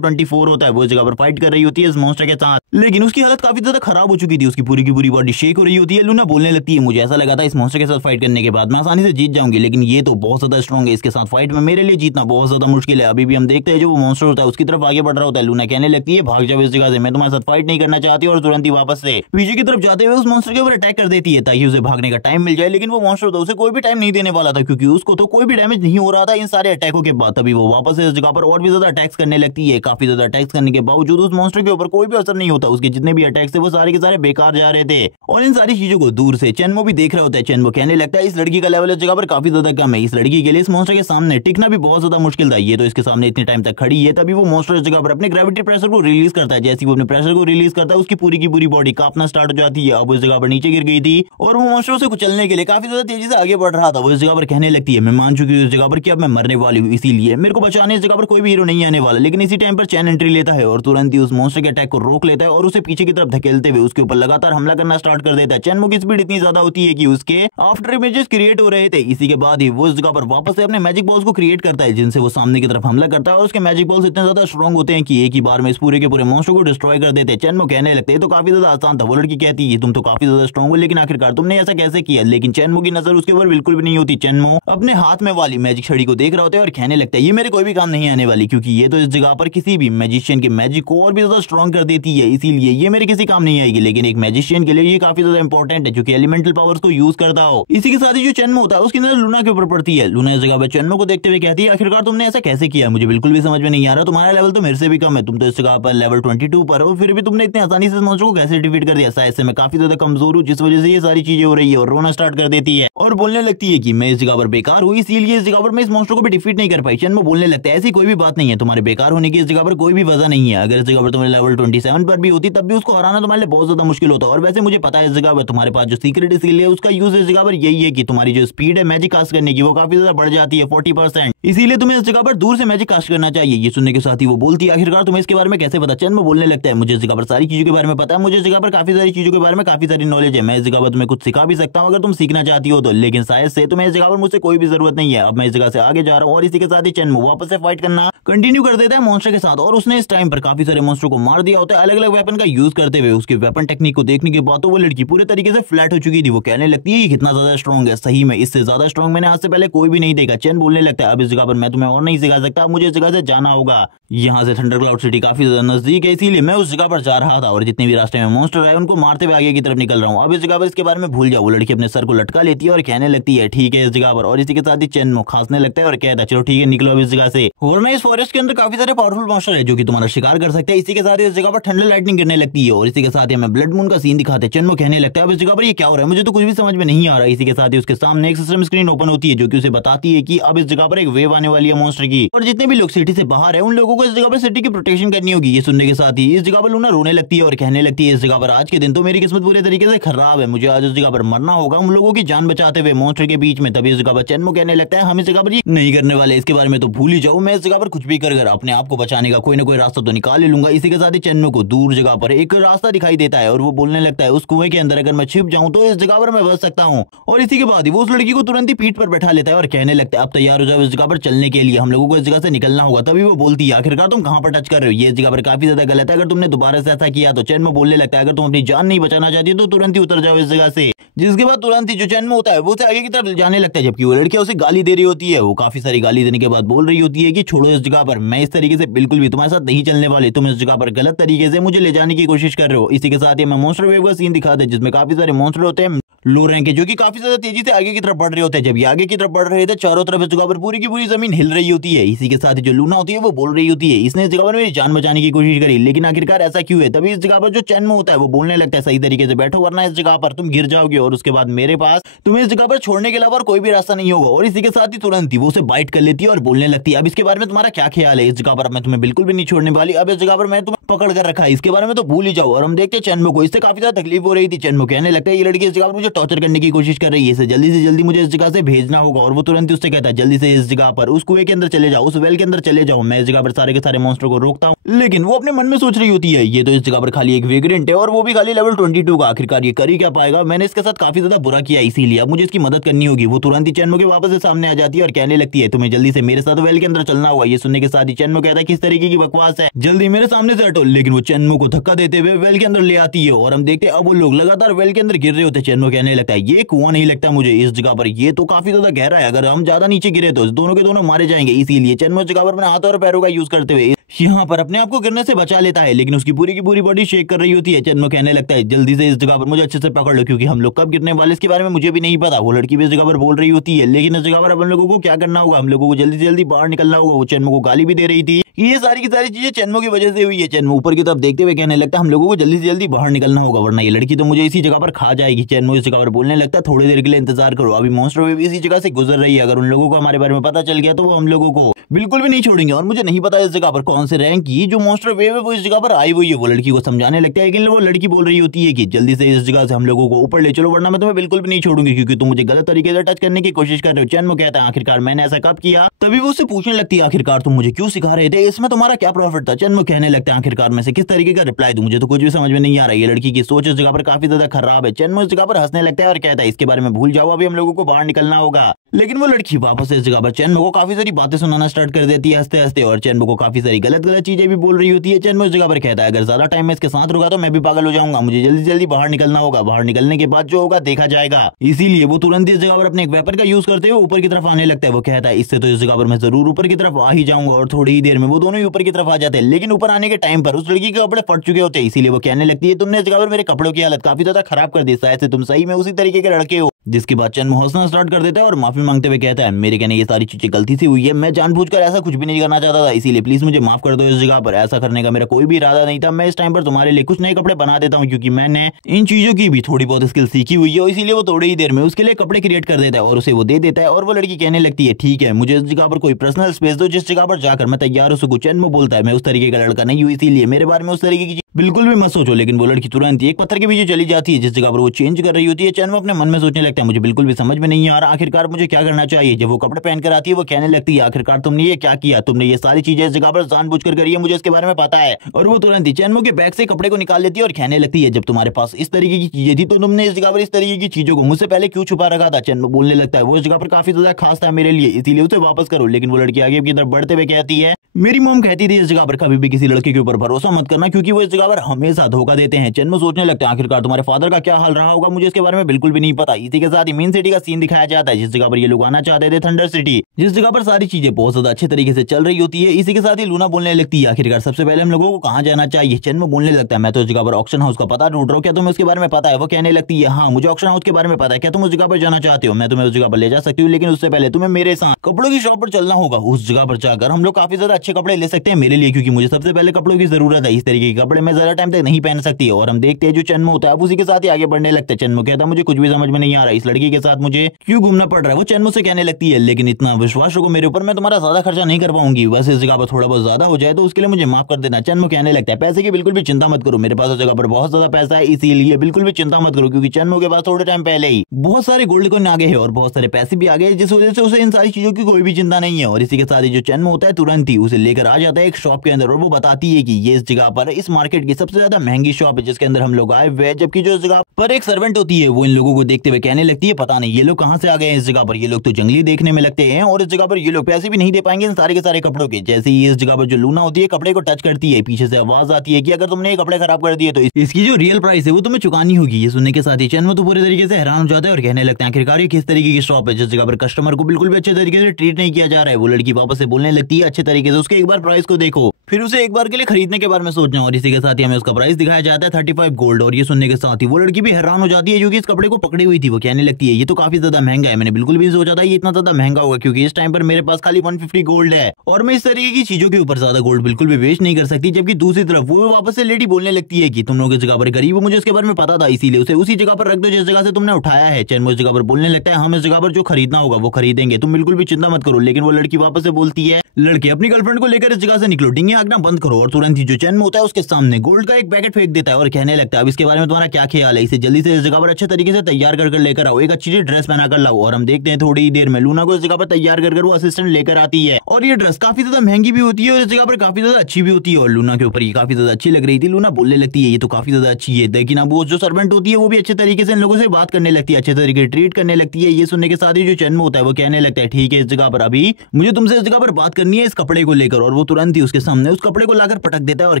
24 होता है। वो इस जगह पर फाइट कर रही होती है इस मॉन्स्टर के साथ, लेकिन उसकी हालत काफी ज्यादा खराब हो चुकी थी, उसकी पूरी की पूरी बॉडी शेक हो रही होती है। लूना बोलने लगती है मुझे ऐसा लगा था इस मॉन्स्टर के साथ फाइट करने के बाद मैं आसानी से जीत जाऊंगी, लेकिन ये तो बहुत ज्यादा स्ट्रॉन्ग है, इसके साथ फाइट में मेरे लिए जीतना बहुत ज्यादा मुश्किल है। अभी भी हम देखते हैं जो वो मॉन्स्टर होता है उसकी तरफ आगे बढ़ रहा होता है। लूना कहने लगती है भाग जाओ इस जगह से, मैं तुम्हारे साथ फाइट नहीं करना चाहती, और तुरंत ही वापस से पीछे की तरफ जाते हुए उस मॉन्स्टर के ऊपर अटैक कर देती है ताकि उसे भागने का टाइम मिल जाए। लेकिन वो मॉन्स्टर होता है उसे कोई भी टाइम नहीं देने वाला था क्योंकि उसको तो कोई भी डैमेज नहीं हो रहा था इन सारे अटैकों के बाद। तभी वो वापस से इस जगह पर और भी ज्यादा अटैक्स करने लगती है। काफी ज्यादा अटैक्स करने के बावजूद उस मॉन्स्टर के ऊपर कोई भी असर नहीं होता, उसके जितने भी अटैक्स थे वो सारे के सारे बेकार जा रहे थे। और इन सारी चीजों को दूर से चेनमो भी देख रहा होता है। चेनमो कहने लगता है इस लड़की का लेवल इस जगह पर काफी ज्यादा कम है, इस लड़की के लिए इस मॉन्स्टर के सामने टिकना भी बहुत ज्यादा मुश्किल था, ये तो इसके सामने इतने टाइम तक खड़ी है। तभी वो मॉन्स्टर इस जगह पर अपने ग्रेविटी प्रेशर को रिलीज करता है। जैसे वो अपने प्रेशर को रिलीज करता है उसकी पूरी की पूरी बॉडी कांपना स्टार्ट हो जाती है। अब उस जगह पर नीचे गिर गई थी और वो मॉन्स्टर से कुचलने के लिए काफी ज्यादा तेजी से आगे बढ़ रहा था। वो इस जगह पर कहने लगती है मैं मान चुकी हूँ इस जगह पर कि अब मैं मरने वाली हूँ, इसीलिए मेरे को बचाने इस जगह पर कोई भी हीरो नहीं आने वाला। लेकिन इसी टाइम पर चैन एंट्री लेता है और तुरंत ही उस मॉन्स्टर के अटैक को रोक लेता है और उसे पीछे की तरफ धकेलते हुए उसके ऊपर लगातार हमला करना स्टार्ट कर देता है। चेनमो की स्पीड इतनी ज्यादा होती है कि उसके आफ्टर इमेजेस क्रिएट हो रहे थे। इसी के बाद ही वो इस जगह पर वापस से अपने मैजिक बॉल्स को क्रिएट करता है जिनसे वो सामने की तरफ हमला करता है और उसके मैजिक बॉल्स इतने ज्यादा स्ट्रॉन्ग होते हैं कि एक ही बार में इस पूरे के पूरे मॉन्स्टर को डिस्ट्रॉय कर देते हैं। चेनमो कहने लगते हैं तो काफी ज्यादा आसान था। वो लड़की कहती है तुम तो काफी ज्यादा स्ट्रॉन्ग हो लेकिन आखिरकार तुमने ऐसा कैसे किया। लेकिन चेनमो की नजर उसके ऊपर बिल्कुल भी नहीं होती। चेनमो अपने हाथ में वाली मैजिक छड़ी को देख रहा होता है और कहने लगता है ये मेरे कोई भी काम नहीं आने वाली क्योंकि ये तो इस जगह पर किसी भी मैजिशियन के मैजिक को और भी ज्यादा स्ट्रॉन्ग कर देती है, इसीलिए ये मेरे किसी काम नहीं आएगी। लेकिन एक मैजिशियन के लिए ये काफी ज्यादा इंपॉर्टेंट है जो कि एलिमेंटल पावर्स को यूज करता हो। इसी के साथ ही जो चेनमो होता है उसकी नजर लूना के ऊपर पड़ती है। लूना इस जगह पर चेनमो को देखते हुए कहती है आखिरकार तुमने ऐसा कैसे किया, मुझे बिल्कुल भी समझ में नहीं आ रहा, तुम्हारा लेवल तो मेरे से भी कम है, तुम तो इस जगह पर लेवल 22 पर हो, फिर भी तुमने इतनी आसानी से मॉन्स्टर को कैसे डिफीट कर दिया। शायद से मैं काफी ज्यादा कमजोर हूँ जिस वजह से ये सारी चीजें हो रही है। और रोना स्टार्ट कर देती है और बोलने लगती है कि मैं इस जगह पर बेकार हूँ, इसीलिए इस जगह पर मैं इस मॉन्स्टर को भी डिफीट नहीं कर पाई। चेनमो बोलने लगता है ऐसी कोई भी बात नहीं है, तुम्हारे बेकार होने की इस जगह पर कोई भी वजह नहीं है। अगर इस जगह पर तुम्हें लेवल 27 पर भी होती तब भी उसको हराना तुम्हारे लिए बहुत ज्यादा मुश्किल होता। और वैसे मुझे पता है इस जगह पर तुम्हारे पास जो सीक्रेट स्किल है उसका यूज इस जगह पर यही है कि तुम्हारी जो स्पीड है मैजिक कास्ट करने की वो काफी ज्यादा बढ़ जाती है 40%, इसीलिए तुम्हें इस जगह पर दूर से मैजिक कास्ट करना चाहिए। ये सुनने के साथ ही वो बोलती है आखिरकार तुम्हें इसके बारे में कैसे पता। चेनमो बोलने लगता है मुझे इस जगह पर सारी चीजों के बारे में पता है, मुझे इस जगह पर काफी सारी चीजों के बारे में काफी सारी नॉलेज है, मैं इस जगह पर तुम्हें कुछ सिखा भी सकता हूँ अगर तुम सीखना चाहती हो तो। लेकिन शायद से तुम्हें इस जगह पर मुझसे कोई भी जरूरत नहीं है, अब मैं इस जगह से आगे जा रहा हूँ। और इसी के साथ ही चेनमो वापस से फाइट करना कंटिन्यू कर देता है मॉन्स्टर के साथ और उसने इस टाइम पर काफी सारे मॉन्स्टर को मार दिया होता है अलग अलग वेपन का यूज करते हुए। उसके वेपन टेक्निक को देखने के बाद तो वो लड़की पूरे तरीके से फ्लैट हो चुकी थी। वो कहने लगती है ये कितना ज्यादा स्ट्रॉन्ग है, सही में इससे ज्यादा स्ट्रॉन्ग मैंने आज से पहले कोई भी नहीं देखा। चेन बोलने लगता है अब इस जगह पर मैं तुम्हें और नहीं सिखा सकता, मुझे इस जगह से जाना होगा। यहाँ से थंडर क्लाउड सिटी काफी ज्यादा नजदीक है, इसीलिए मैं उस जगह पर जा रहा था और जितने भी रास्ते में मॉन्स्टर है उनको मारते हुए आगे की तरफ निकल रहा हूँ। अब इस जगह पर इसके बारे में भूल जाओ। वो लड़की अपने सर को लटका लेती है और कहने लगती है ठीक है इस जगह पर। और इसी के साथ ही चेनमो खांसने लगता है और कहता है चलो ठीक है निकलो अब इस जगह से, वरना इस फॉरेस्ट के अंदर काफी सारे पावरफुल मॉन्स्टर है जो कि तुम्हारा शिकार कर सकते हैं। इसी के साथ ही इस जगह पर ठंडर लाइटनिंग गिरने लगती है और इसी के साथ ही हमें ब्लड मून का सीन दिखाते हैं। चेनमो कहने लगता है अब इस जगह पर ये क्या हो रहा है, मुझे तो कुछ भी समझ में नहीं आ रहा। इसी के साथ ही उसके सामने एक सिस्टम स्क्रीन ओपन होती है जो कि उसे बताती है कि अब इस जगह पर एक वेव आने वाली है मॉन्स्टर की और जितने भी लोग सिटी से बाहर है उन लोगों को इस जगह पर सिटी की प्रोटेक्शन करनी होगी। ये सुनने के साथ ही इस जगह पर लूना रोने लगती है और कहने लगती है इस जगह पर आज के दिन तो मेरी किस्मत पूरे तरीके से खराब है, मुझे आज इस जगह पर मरना होगा उन लोगों की जान बचाते हुए मॉन्स्टर के बीच में। तभी इस जगह पर चेनमो कहने लगता है हम इस जगह पर ये नहीं करने वाले, इसके बारे में तो भूल ही जाओ, मैं इस जगह पर कुछ भी कर अपने आप को बचाने का कोई ना कोई रास्ता तो निकाल ही लूंगा। इसी के साथ ही चेनमो को दूर जगह पर एक रास्ता दिखाई देता है और वो बोलने लगता है उस कुएं के अंदर अगर मैं छिप जाऊं तो इस जगह पर मैं बच सकता हूं। और इसी के बाद ही वो उस लड़की को तुरंत ही पीठ पर बैठा लेता है और कहने लगता है अब तैयार हो जाओ इस जगह पर चलने के लिए, हम लोगों को इस जगह से निकलना होगा। तभी वो बोलती है आखिरकार तुम कहां पर टच कर रहे हो, ये जगह पर काफी ज्यादा गलत है, अगर तुमने दोबारा से ऐसा ऐसा किया तो चेन्मो बोलने लगता है अगर तुम अपनी जान नहीं बचाना चाहती तो तुरंत ही उतर जाओ इस जगह से। जिसके बाद तुरंत ही जो चेन्मो होता है वो उसे आगे की तरफ जाने लगता है, जबकि वो लड़कियां उसे गाली दे रही होती है। वो काफी सारी गाली देने के बाद बोल रही होती है कि छोड़ो इस जगह पर, मैं इस तरीके से बिल्कुल भी तुम्हारे साथ नहीं चलने वाली, तुम इस जगह पर गलत तरीके से मुझे ले जाने की कोशिश कर रहे हो। इसी के साथ ही मैं मॉन्स्टर वेव का सीन दिखाते हैं जिसमें काफी सारे मॉन्स्टर होते हैं लो रैंक के, जो कि काफी ज्यादा तेजी से आगे की तरफ बढ़ रहे होते हैं। जब ये आगे की तरफ बढ़ रहे थे चारों तरफ इस जगह पर पूरी की पूरी जमीन हिल रही होती है। इसी के साथ ही जो लूना होती है वो बोल रही होती है इसने इस जगह पर मेरी जान बचाने की कोशिश करी, लेकिन आखिरकार ऐसा क्यों है। तभी इस जगह पर जो चेन्मो होता है वो बोलने लगता है सही तरीके से बैठो वरना इस जगह पर तुम गिर जाओगे और उसके बाद मेरे पास तुम्हें इस जगह पर छोड़ने के अलावा कोई भी रास्ता नहीं होगा। और इसी के साथ ही तुरंत ही वो उसे बाइट कर लेती है और बोलने लगती है अब इसके बारे में तुम्हारा क्या ख्याल है, इस जगह पर मैं तुम्हें बिल्कुल भी नहीं छोड़ने वाली, अब इस जगह पर मैं तुम्हें पकड़ कर रखा है, इसके बारे में तो भूल ही जाओ। और हम देखते हैं चेन्मो को इससे काफी ज्यादा तकलीफ हो रही थी। चेन्मो कहने लगता है ये लड़की इस जगह पर मुझे टॉर्चर करने की कोशिश कर रही है, इसे जल्दी से जल्दी मुझे इस जगह से भेजना होगा। और वो तुरंत ही उससे कहता है जल्दी से इस जगह पर उस कुएं के अंदर चले जाओ, उस वेल के अंदर चले जाओ, मैं इस जगह पर सारे के सारे मॉन्स्टर को रोकता हूँ। लेकिन वो अपने मन में सोच रही होती है ये तो इस जगह पर खाली एक वेग्रेंट है और वो भी खाली लेवल 22 का, आखिरकार ये कर ही क्या पाएगा, मैंने इसके साथ काफी ज्यादा बुरा किया इसीलिए अब मुझे इसकी मदद करनी होगी। वो तुरंत ही चेन्मो के वापस से सामने आ जाती है और कहने लगती है तुम्हें जल्दी से मेरे साथ वेल के अंदर चलना होगा। ये सुनने के साथ ही चेन्मो कहता है किस तरीके की बकवास है, जल्दी मेरे सामने से हटो। लेकिन वो चेन्मो को धक्का देते हुए वेल के अंदर ले आती है और हम देखते हैं अब वो लोग लगातार वेल के अंदर गिर रहे होते हैं। चेन्मो कहने लगता है ये कुआं नहीं लगता मुझे इस जगह पर, ये तो काफी ज्यादा गहरा है, अगर हम ज्यादा नीचे गिरे तो दोनों के दोनों मारे जाएंगे। इसीलिए चेन्मो इस जगह पर अपने हाथों और पैरों का यूज करते हुए यहाँ पर अपने आप को गिरने से बचा लेता है, लेकिन उसकी पूरी की पूरी बॉडी शेक कर रही होती है। चेन्मो कहने लगता है जल्दी से इस जगह पर मुझे अच्छे से पकड़ लो क्योंकि हम लोग कब गिरने वाले इसके बारे में मुझे भी नहीं पता। वो लड़की भी इस जगह पर बोल रही होती है लेकिन इस जगह पर अपन लोगों को क्या करना होगा, हम लोगों को जल्दी से जल्दी बाहर निकलना होगा। वो चेन्मो को गाली भी दे रही थी, ये सारी की सारी चीजें चेन्मो की वजह से हुई है। चेन्मो ऊपर की तरफ देखते हुए कहने लगता है हम लोगों को जल्दी से जल्दी बाहर निकलना होगा वरना ये लड़की तो मुझे इसी जगह पर खा जाएगी। चेन्मो इस जगह पर बोलने लगता है थोड़ी देर के लिए इंतजार करो, अभी मॉन्स्टर वेव इसी जगह से गुजर रही है, अगर उन लोगों को हमारे बारे में पता चल गया तो वो हम लोगों को बिल्कुल भी नहीं छोड़ेंगे। और मुझे नहीं पता इस जगह पर कौन से रैंक की जो मॉन्स्टर वेव है वो इस जगह पर आई हुई है। वो लड़की को समझाने लगता है लेकिन वो लड़की बोल रही होती है कि जल्दी से इस जगह से हम लोगों को ऊपर ले चलो वरना मैं तुम्हें बिल्कुल भी नहीं छोड़ूंगी क्योंकि तुम मुझे गलत तरीके से टच करने की कोशिश कर रहे हो। चेन्मो कहता है आखिरकार मैंने ऐसा कब किया। तभी वो उससे पूछने लगती है आखिरकार तुम मुझे क्यों सिखा रहे थे, इसमें तुम्हारा क्या प्रॉफिट था। चेन्मो कहने लगता है आखिरकार मैं से किस तरीके का रिप्लाई दूं, मुझे तो कुछ भी समझ में नहीं आ रहा है। ये लड़की की सोच इस जगह पर काफी ज्यादा खराब है। चेन्मो इस जगह पर हंसने लगता है और कहता है इसके बारे में भूल जाओ, अभी हम लोगों को बाहर निकलना होगा। लेकिन वो लड़की वापस इस जगह पर चेन्मो को काफी सारी बातें सुनाना स्टार्ट कर देती है हंसते हंसते, और चेन्मो को काफी सारी गलत गलत चीजें भी बोल रही होती है। चेन्मो इस जगह पर कहता है अगर ज्यादा टाइम में इसके साथ रुका तो मैं भी पागल हो जाऊंगा, मुझे जल्दी जल्दी बाहर निकलना होगा, बाहर निकलने के बाद जो होगा देखा जाएगा। इसीलिए वो तुरंत इस जगह पर अपने एक वेपन का यूज करते हुए ऊपर की तरफ आने लगता है। वो कहता है इससे तो इस जगह पर मैं जरूर ऊपर की तरफ आ ही जाऊंगा, और थोड़ी ही देर में वो दोनों ही ऊपर की तरफ आ जाते हैं। लेकिन ऊपर आने के टाइम पर उस लड़की के कपड़े फट चुके होते हैं, इसीलिए वो कहने लगती है तुमने इस जगह पर मेरे कपड़ों की हालत काफी ज्यादा खराब कर दी, शायद से तुम सही में उसी तरीके के लड़के हो। जिसके बाद चेन्मो हंसना स्टार्ट कर देता है और माफी मांगते हुए कहता है मेरे कहने ये सारी चीजें गलती से हुई है, मैं जानबूझकर ऐसा कुछ भी नहीं करना चाहता था, इसीलिए प्लीज मुझे माफ कर दो। इस जगह पर ऐसा करने का मेरा कोई भी इरादा नहीं था, मैं इस टाइम पर तुम्हारे लिए कुछ नए कपड़े बना देता हूँ क्योंकि मैंने इन चीजों की भी थोड़ी बहुत स्किल सीखी हुई है। इसीलिए वो थोड़ी ही देर में उसके लिए कपड़े क्रिएट कर देता है और उसे वो दे देता है। और वो लड़की कहने लगती है ठीक है मुझे इस जगह पर कोई पर्सनल स्पेस दो जिस जगह पर जाकर मैं तैयार हो सकूं। चेन्मो बोलता है मैं उस तरीके का लड़का नहीं हूँ, इसीलिए मेरे बारे में उस तरीके की बिल्कुल भी मत सोचो। लेकिन वो लड़की तुरंत एक पत्थर के पीछे चली जाती है जिस जगह पर वो चेंज कर रही होती है। चेन्मो अपने मन में सोचने लगता है मुझे बिल्कुल भी समझ में नहीं आ रहा आखिरकार मुझे क्या करना चाहिए। जब वो कपड़े पहनकर आती है वो कहने लगती है आखिरकार तुमने ये क्या किया, तुमने ये सारी चीजें इस जगह पर जानबूझकर करी है, मुझे इसके बारे में पता है। और वो तुरंत ही चेन्मो के बैग से कपड़े को निकाल लेती है और कहने लगती है जब तुम्हारे पास इस तरीके की चीजें थी तो तुमने इस जगह पर इस तरीके की चीजों को मुझसे पहले क्यों छुपा रखा था। चेन्मो बोलने लगता है वो इस जगह पर काफी ज्यादा खास था मेरे लिए, इसीलिए उसे वापस करो। लेकिन वो लड़की आगे की तरफ बढ़ते हुए कहती है मेरी मॉम कहती थी इस जगह पर कभी भी किसी लड़के के ऊपर भरोसा मत करना क्योंकि वो इस जगह पर हमेशा धोखा देते हैं। चेन्मो सोचने लगता है आखिरकार तुम्हारे फादर का क्या हाल रहा होगा, मुझे इसके बारे में बिल्कुल भी नहीं पता। इसी के साथ ही मेन सिटी का सीन दिखाया जाता है जिस जगह पर ये लोग आना चाहते थे, थंडर सिटी, जिस जगह पर सारी चीजें बहुत ज्यादा अच्छे तरीके से चल रही होती है। इसी के साथ ही लूना बोलने लगती है आखिरकार सबसे पहले हम लोगों को कहाँ जाना चाहिए। चेन्मो बोलने लगता है मैं तो इस जगह पर ऑक्शन हाउस का पता ढूंढ रहा हूँ, क्या तुम्हें उसके बारे में पता है। वो कहने लगती है हाँ मुझे ऑक्शन हाउस के बारे में पता है, क्या तुम उस जगह पर जाना चाहते हो, मैं तुम्हें उस जगह पर ले जा सकती हूँ, लेकिन उससे पहले तुम्हें मेरे साथ कपड़ों की शॉप पर चलना होगा। उस जगह पर जाकर हम लोग काफी ज्यादा अच्छे कपड़े ले सकते हैं मेरे लिए, क्योंकि मुझे सबसे पहले कपड़ों की जरूरत है। इस तरीके के कपड़े मैं ज्यादा टाइम तक नहीं पहन सकती। और हम देखते हैं जो चेन्मो होता है उसी के साथ ही आगे बढ़ने लगते हैं। चेन्मो कहता है मुझे कुछ भी समझ में नहीं आ रहा इस लड़की के साथ मुझे क्यों घूमना पड़ रहा है। वो चेन्मो से कहने लगती है लेकिन इतना विश्वास रखो मेरे ऊपर, मैं तुम्हारा ज्यादा खर्चा नहीं कर पाऊंगी, बस इस जगह पर थोड़ा बहुत ज्यादा हो जाए तो उसके लिए मुझे माफ कर देना। चेन्मो कहने लगता है पैसे की बिल्कुल भी चिंता मत करो, मेरे पास उस जगह पर बहुत ज्यादा पैसा है, इसीलिए बिल्कुल भी चिंता मत करो। क्योंकि चेन्मो के पास थोड़े टाइम पहले ही बहुत सारे गोल्ड कॉइन आ गए हैं और बहुत सारे पैसे भी आ गए, जिस वजह से उसे इन सारी चीजों की कोई भी चिंता नहीं है। और इसी के साथ ही जो चेन्मो होता है तुरंत ही उसे उसे लेकर आ जाता है एक शॉप के अंदर और वो बताती है कि ये इस जगह पर इस मार्केट की सबसे ज्यादा महंगी शॉप है जिसके अंदर हम लोग आए हुए हैं। जबकि जो जगह पर एक सर्वेंट होती है वो इन लोगों को देखते हुए कहने लगती है पता नहीं ये लोग कहां से आ गए हैं इस जगह पर, ये लोग तो जंगली देखने में लगते हैं और इस जगह पर ये लोग पैसे भी नहीं दे पाएंगे इन सारे के सारे कपड़ों के। जैसे ही इस जगह पर जो लूना होती है कपड़े को टच करती है पीछे से आवाज आती है कि अगर तुमने ये कपड़े खराब कर दिए तो इसकी जो रियल प्राइस है वो तुम्हें चुकानी होगी। ये सुनने के साथ ही चैनमो तो पूरे तरीके से हैरान हो जाता है और कहने लगता है आखिरकार ये किस तरीके की शॉप है जिस जगह पर कस्टमर को बिल्कुल भी अच्छे तरीके से ट्रीट नहीं किया जा रहा है। वो लड़की वापस से बोलने लगती है अच्छे तरीके से उसके एक बार प्राइस को देखो, फिर उसे एक बार के लिए खरीदने के बारे में सोचना। और इसी के साथ ही हमें उसका प्राइस दिखाया जाता है 35 गोल्ड। और ये सुनने के साथ ही वो लड़की भी हैरान हो जाती है जो कि इस कपड़े को पकड़ी हुई थी। वो कहने लगती है ये तो काफी ज्यादा महंगा है, मैंने बिल्कुल भी नहीं सोचा था ये इतना ज्यादा महंगा होगा क्योंकि इस टाइम पर मेरे पास खाली 150 गोल्ड है और मैं इस तरीके की चीजों के ऊपर ज्यादा गोल्ड बिल्कुल भी वेस्ट नहीं कर सकती। जबकि दूसरी तरफ वो वापस से लेडी बोलने लगती है कि तुम लोग इस जगह पर गरीब हो, मुझे इसके बारे में पता था इसीलिए उसे उसी जगह पर रख दो जिस जगह से तुमने उठाया है। चैनमो इस जगह पर बोलने लगता है हम इस जगह पर जो खरीदना होगा वो खरीदेंगे, तुम बिल्कुल भी चिंता मत करो। लेकिन वो लड़की वापस से बोलती है लड़के अपनी गर्लफ्रेंड को लेकर इस जगह से निकलो, डिंगे हाँकना बंद करो। और तुरंत ही जो चैनमो होता है उसके सामने गोल्ड का एक पैकेट फेंक देता है और कहने लगता है अब इसके बारे में तुम्हारा क्या ख्याल है, इसे जल्दी से इस जगह पर अच्छे तरीके से तैयार कर लेकर आओ, एक अच्छी सी ड्रेस पहना कर लाओ। और हम देखते हैं थोड़ी देर में लूना को इस जगह पर तैयार कर वो असिस्टेंट लेकर आती है और ये ड्रेस काफी ज्यादा महंगी भी होती है और इस जगह पर काफी ज्यादा अच्छी भी होती है और लूना के ऊपर ये काफी ज्यादा अच्छी लग रही थी। लूना बोलने लगती है ये तो काफी ज्यादा अच्छी है, लेकिन अब वो जो सर्वेंट होती है वो भी अच्छे तरीके से इन लोगों से बात करने लगती है, अच्छे तरीके ट्रीट करने लगती है। ये सुनने के साथ ही जो चैनमो होता है वो कहने लगता है ठीक है इस जगह पर अभी मुझे तुमसे इस जगह पर बात करनी है इस कपड़े को लेकर। और वो तुरंत ही उसके सामने उस कपड़े को लाकर पटक देता है और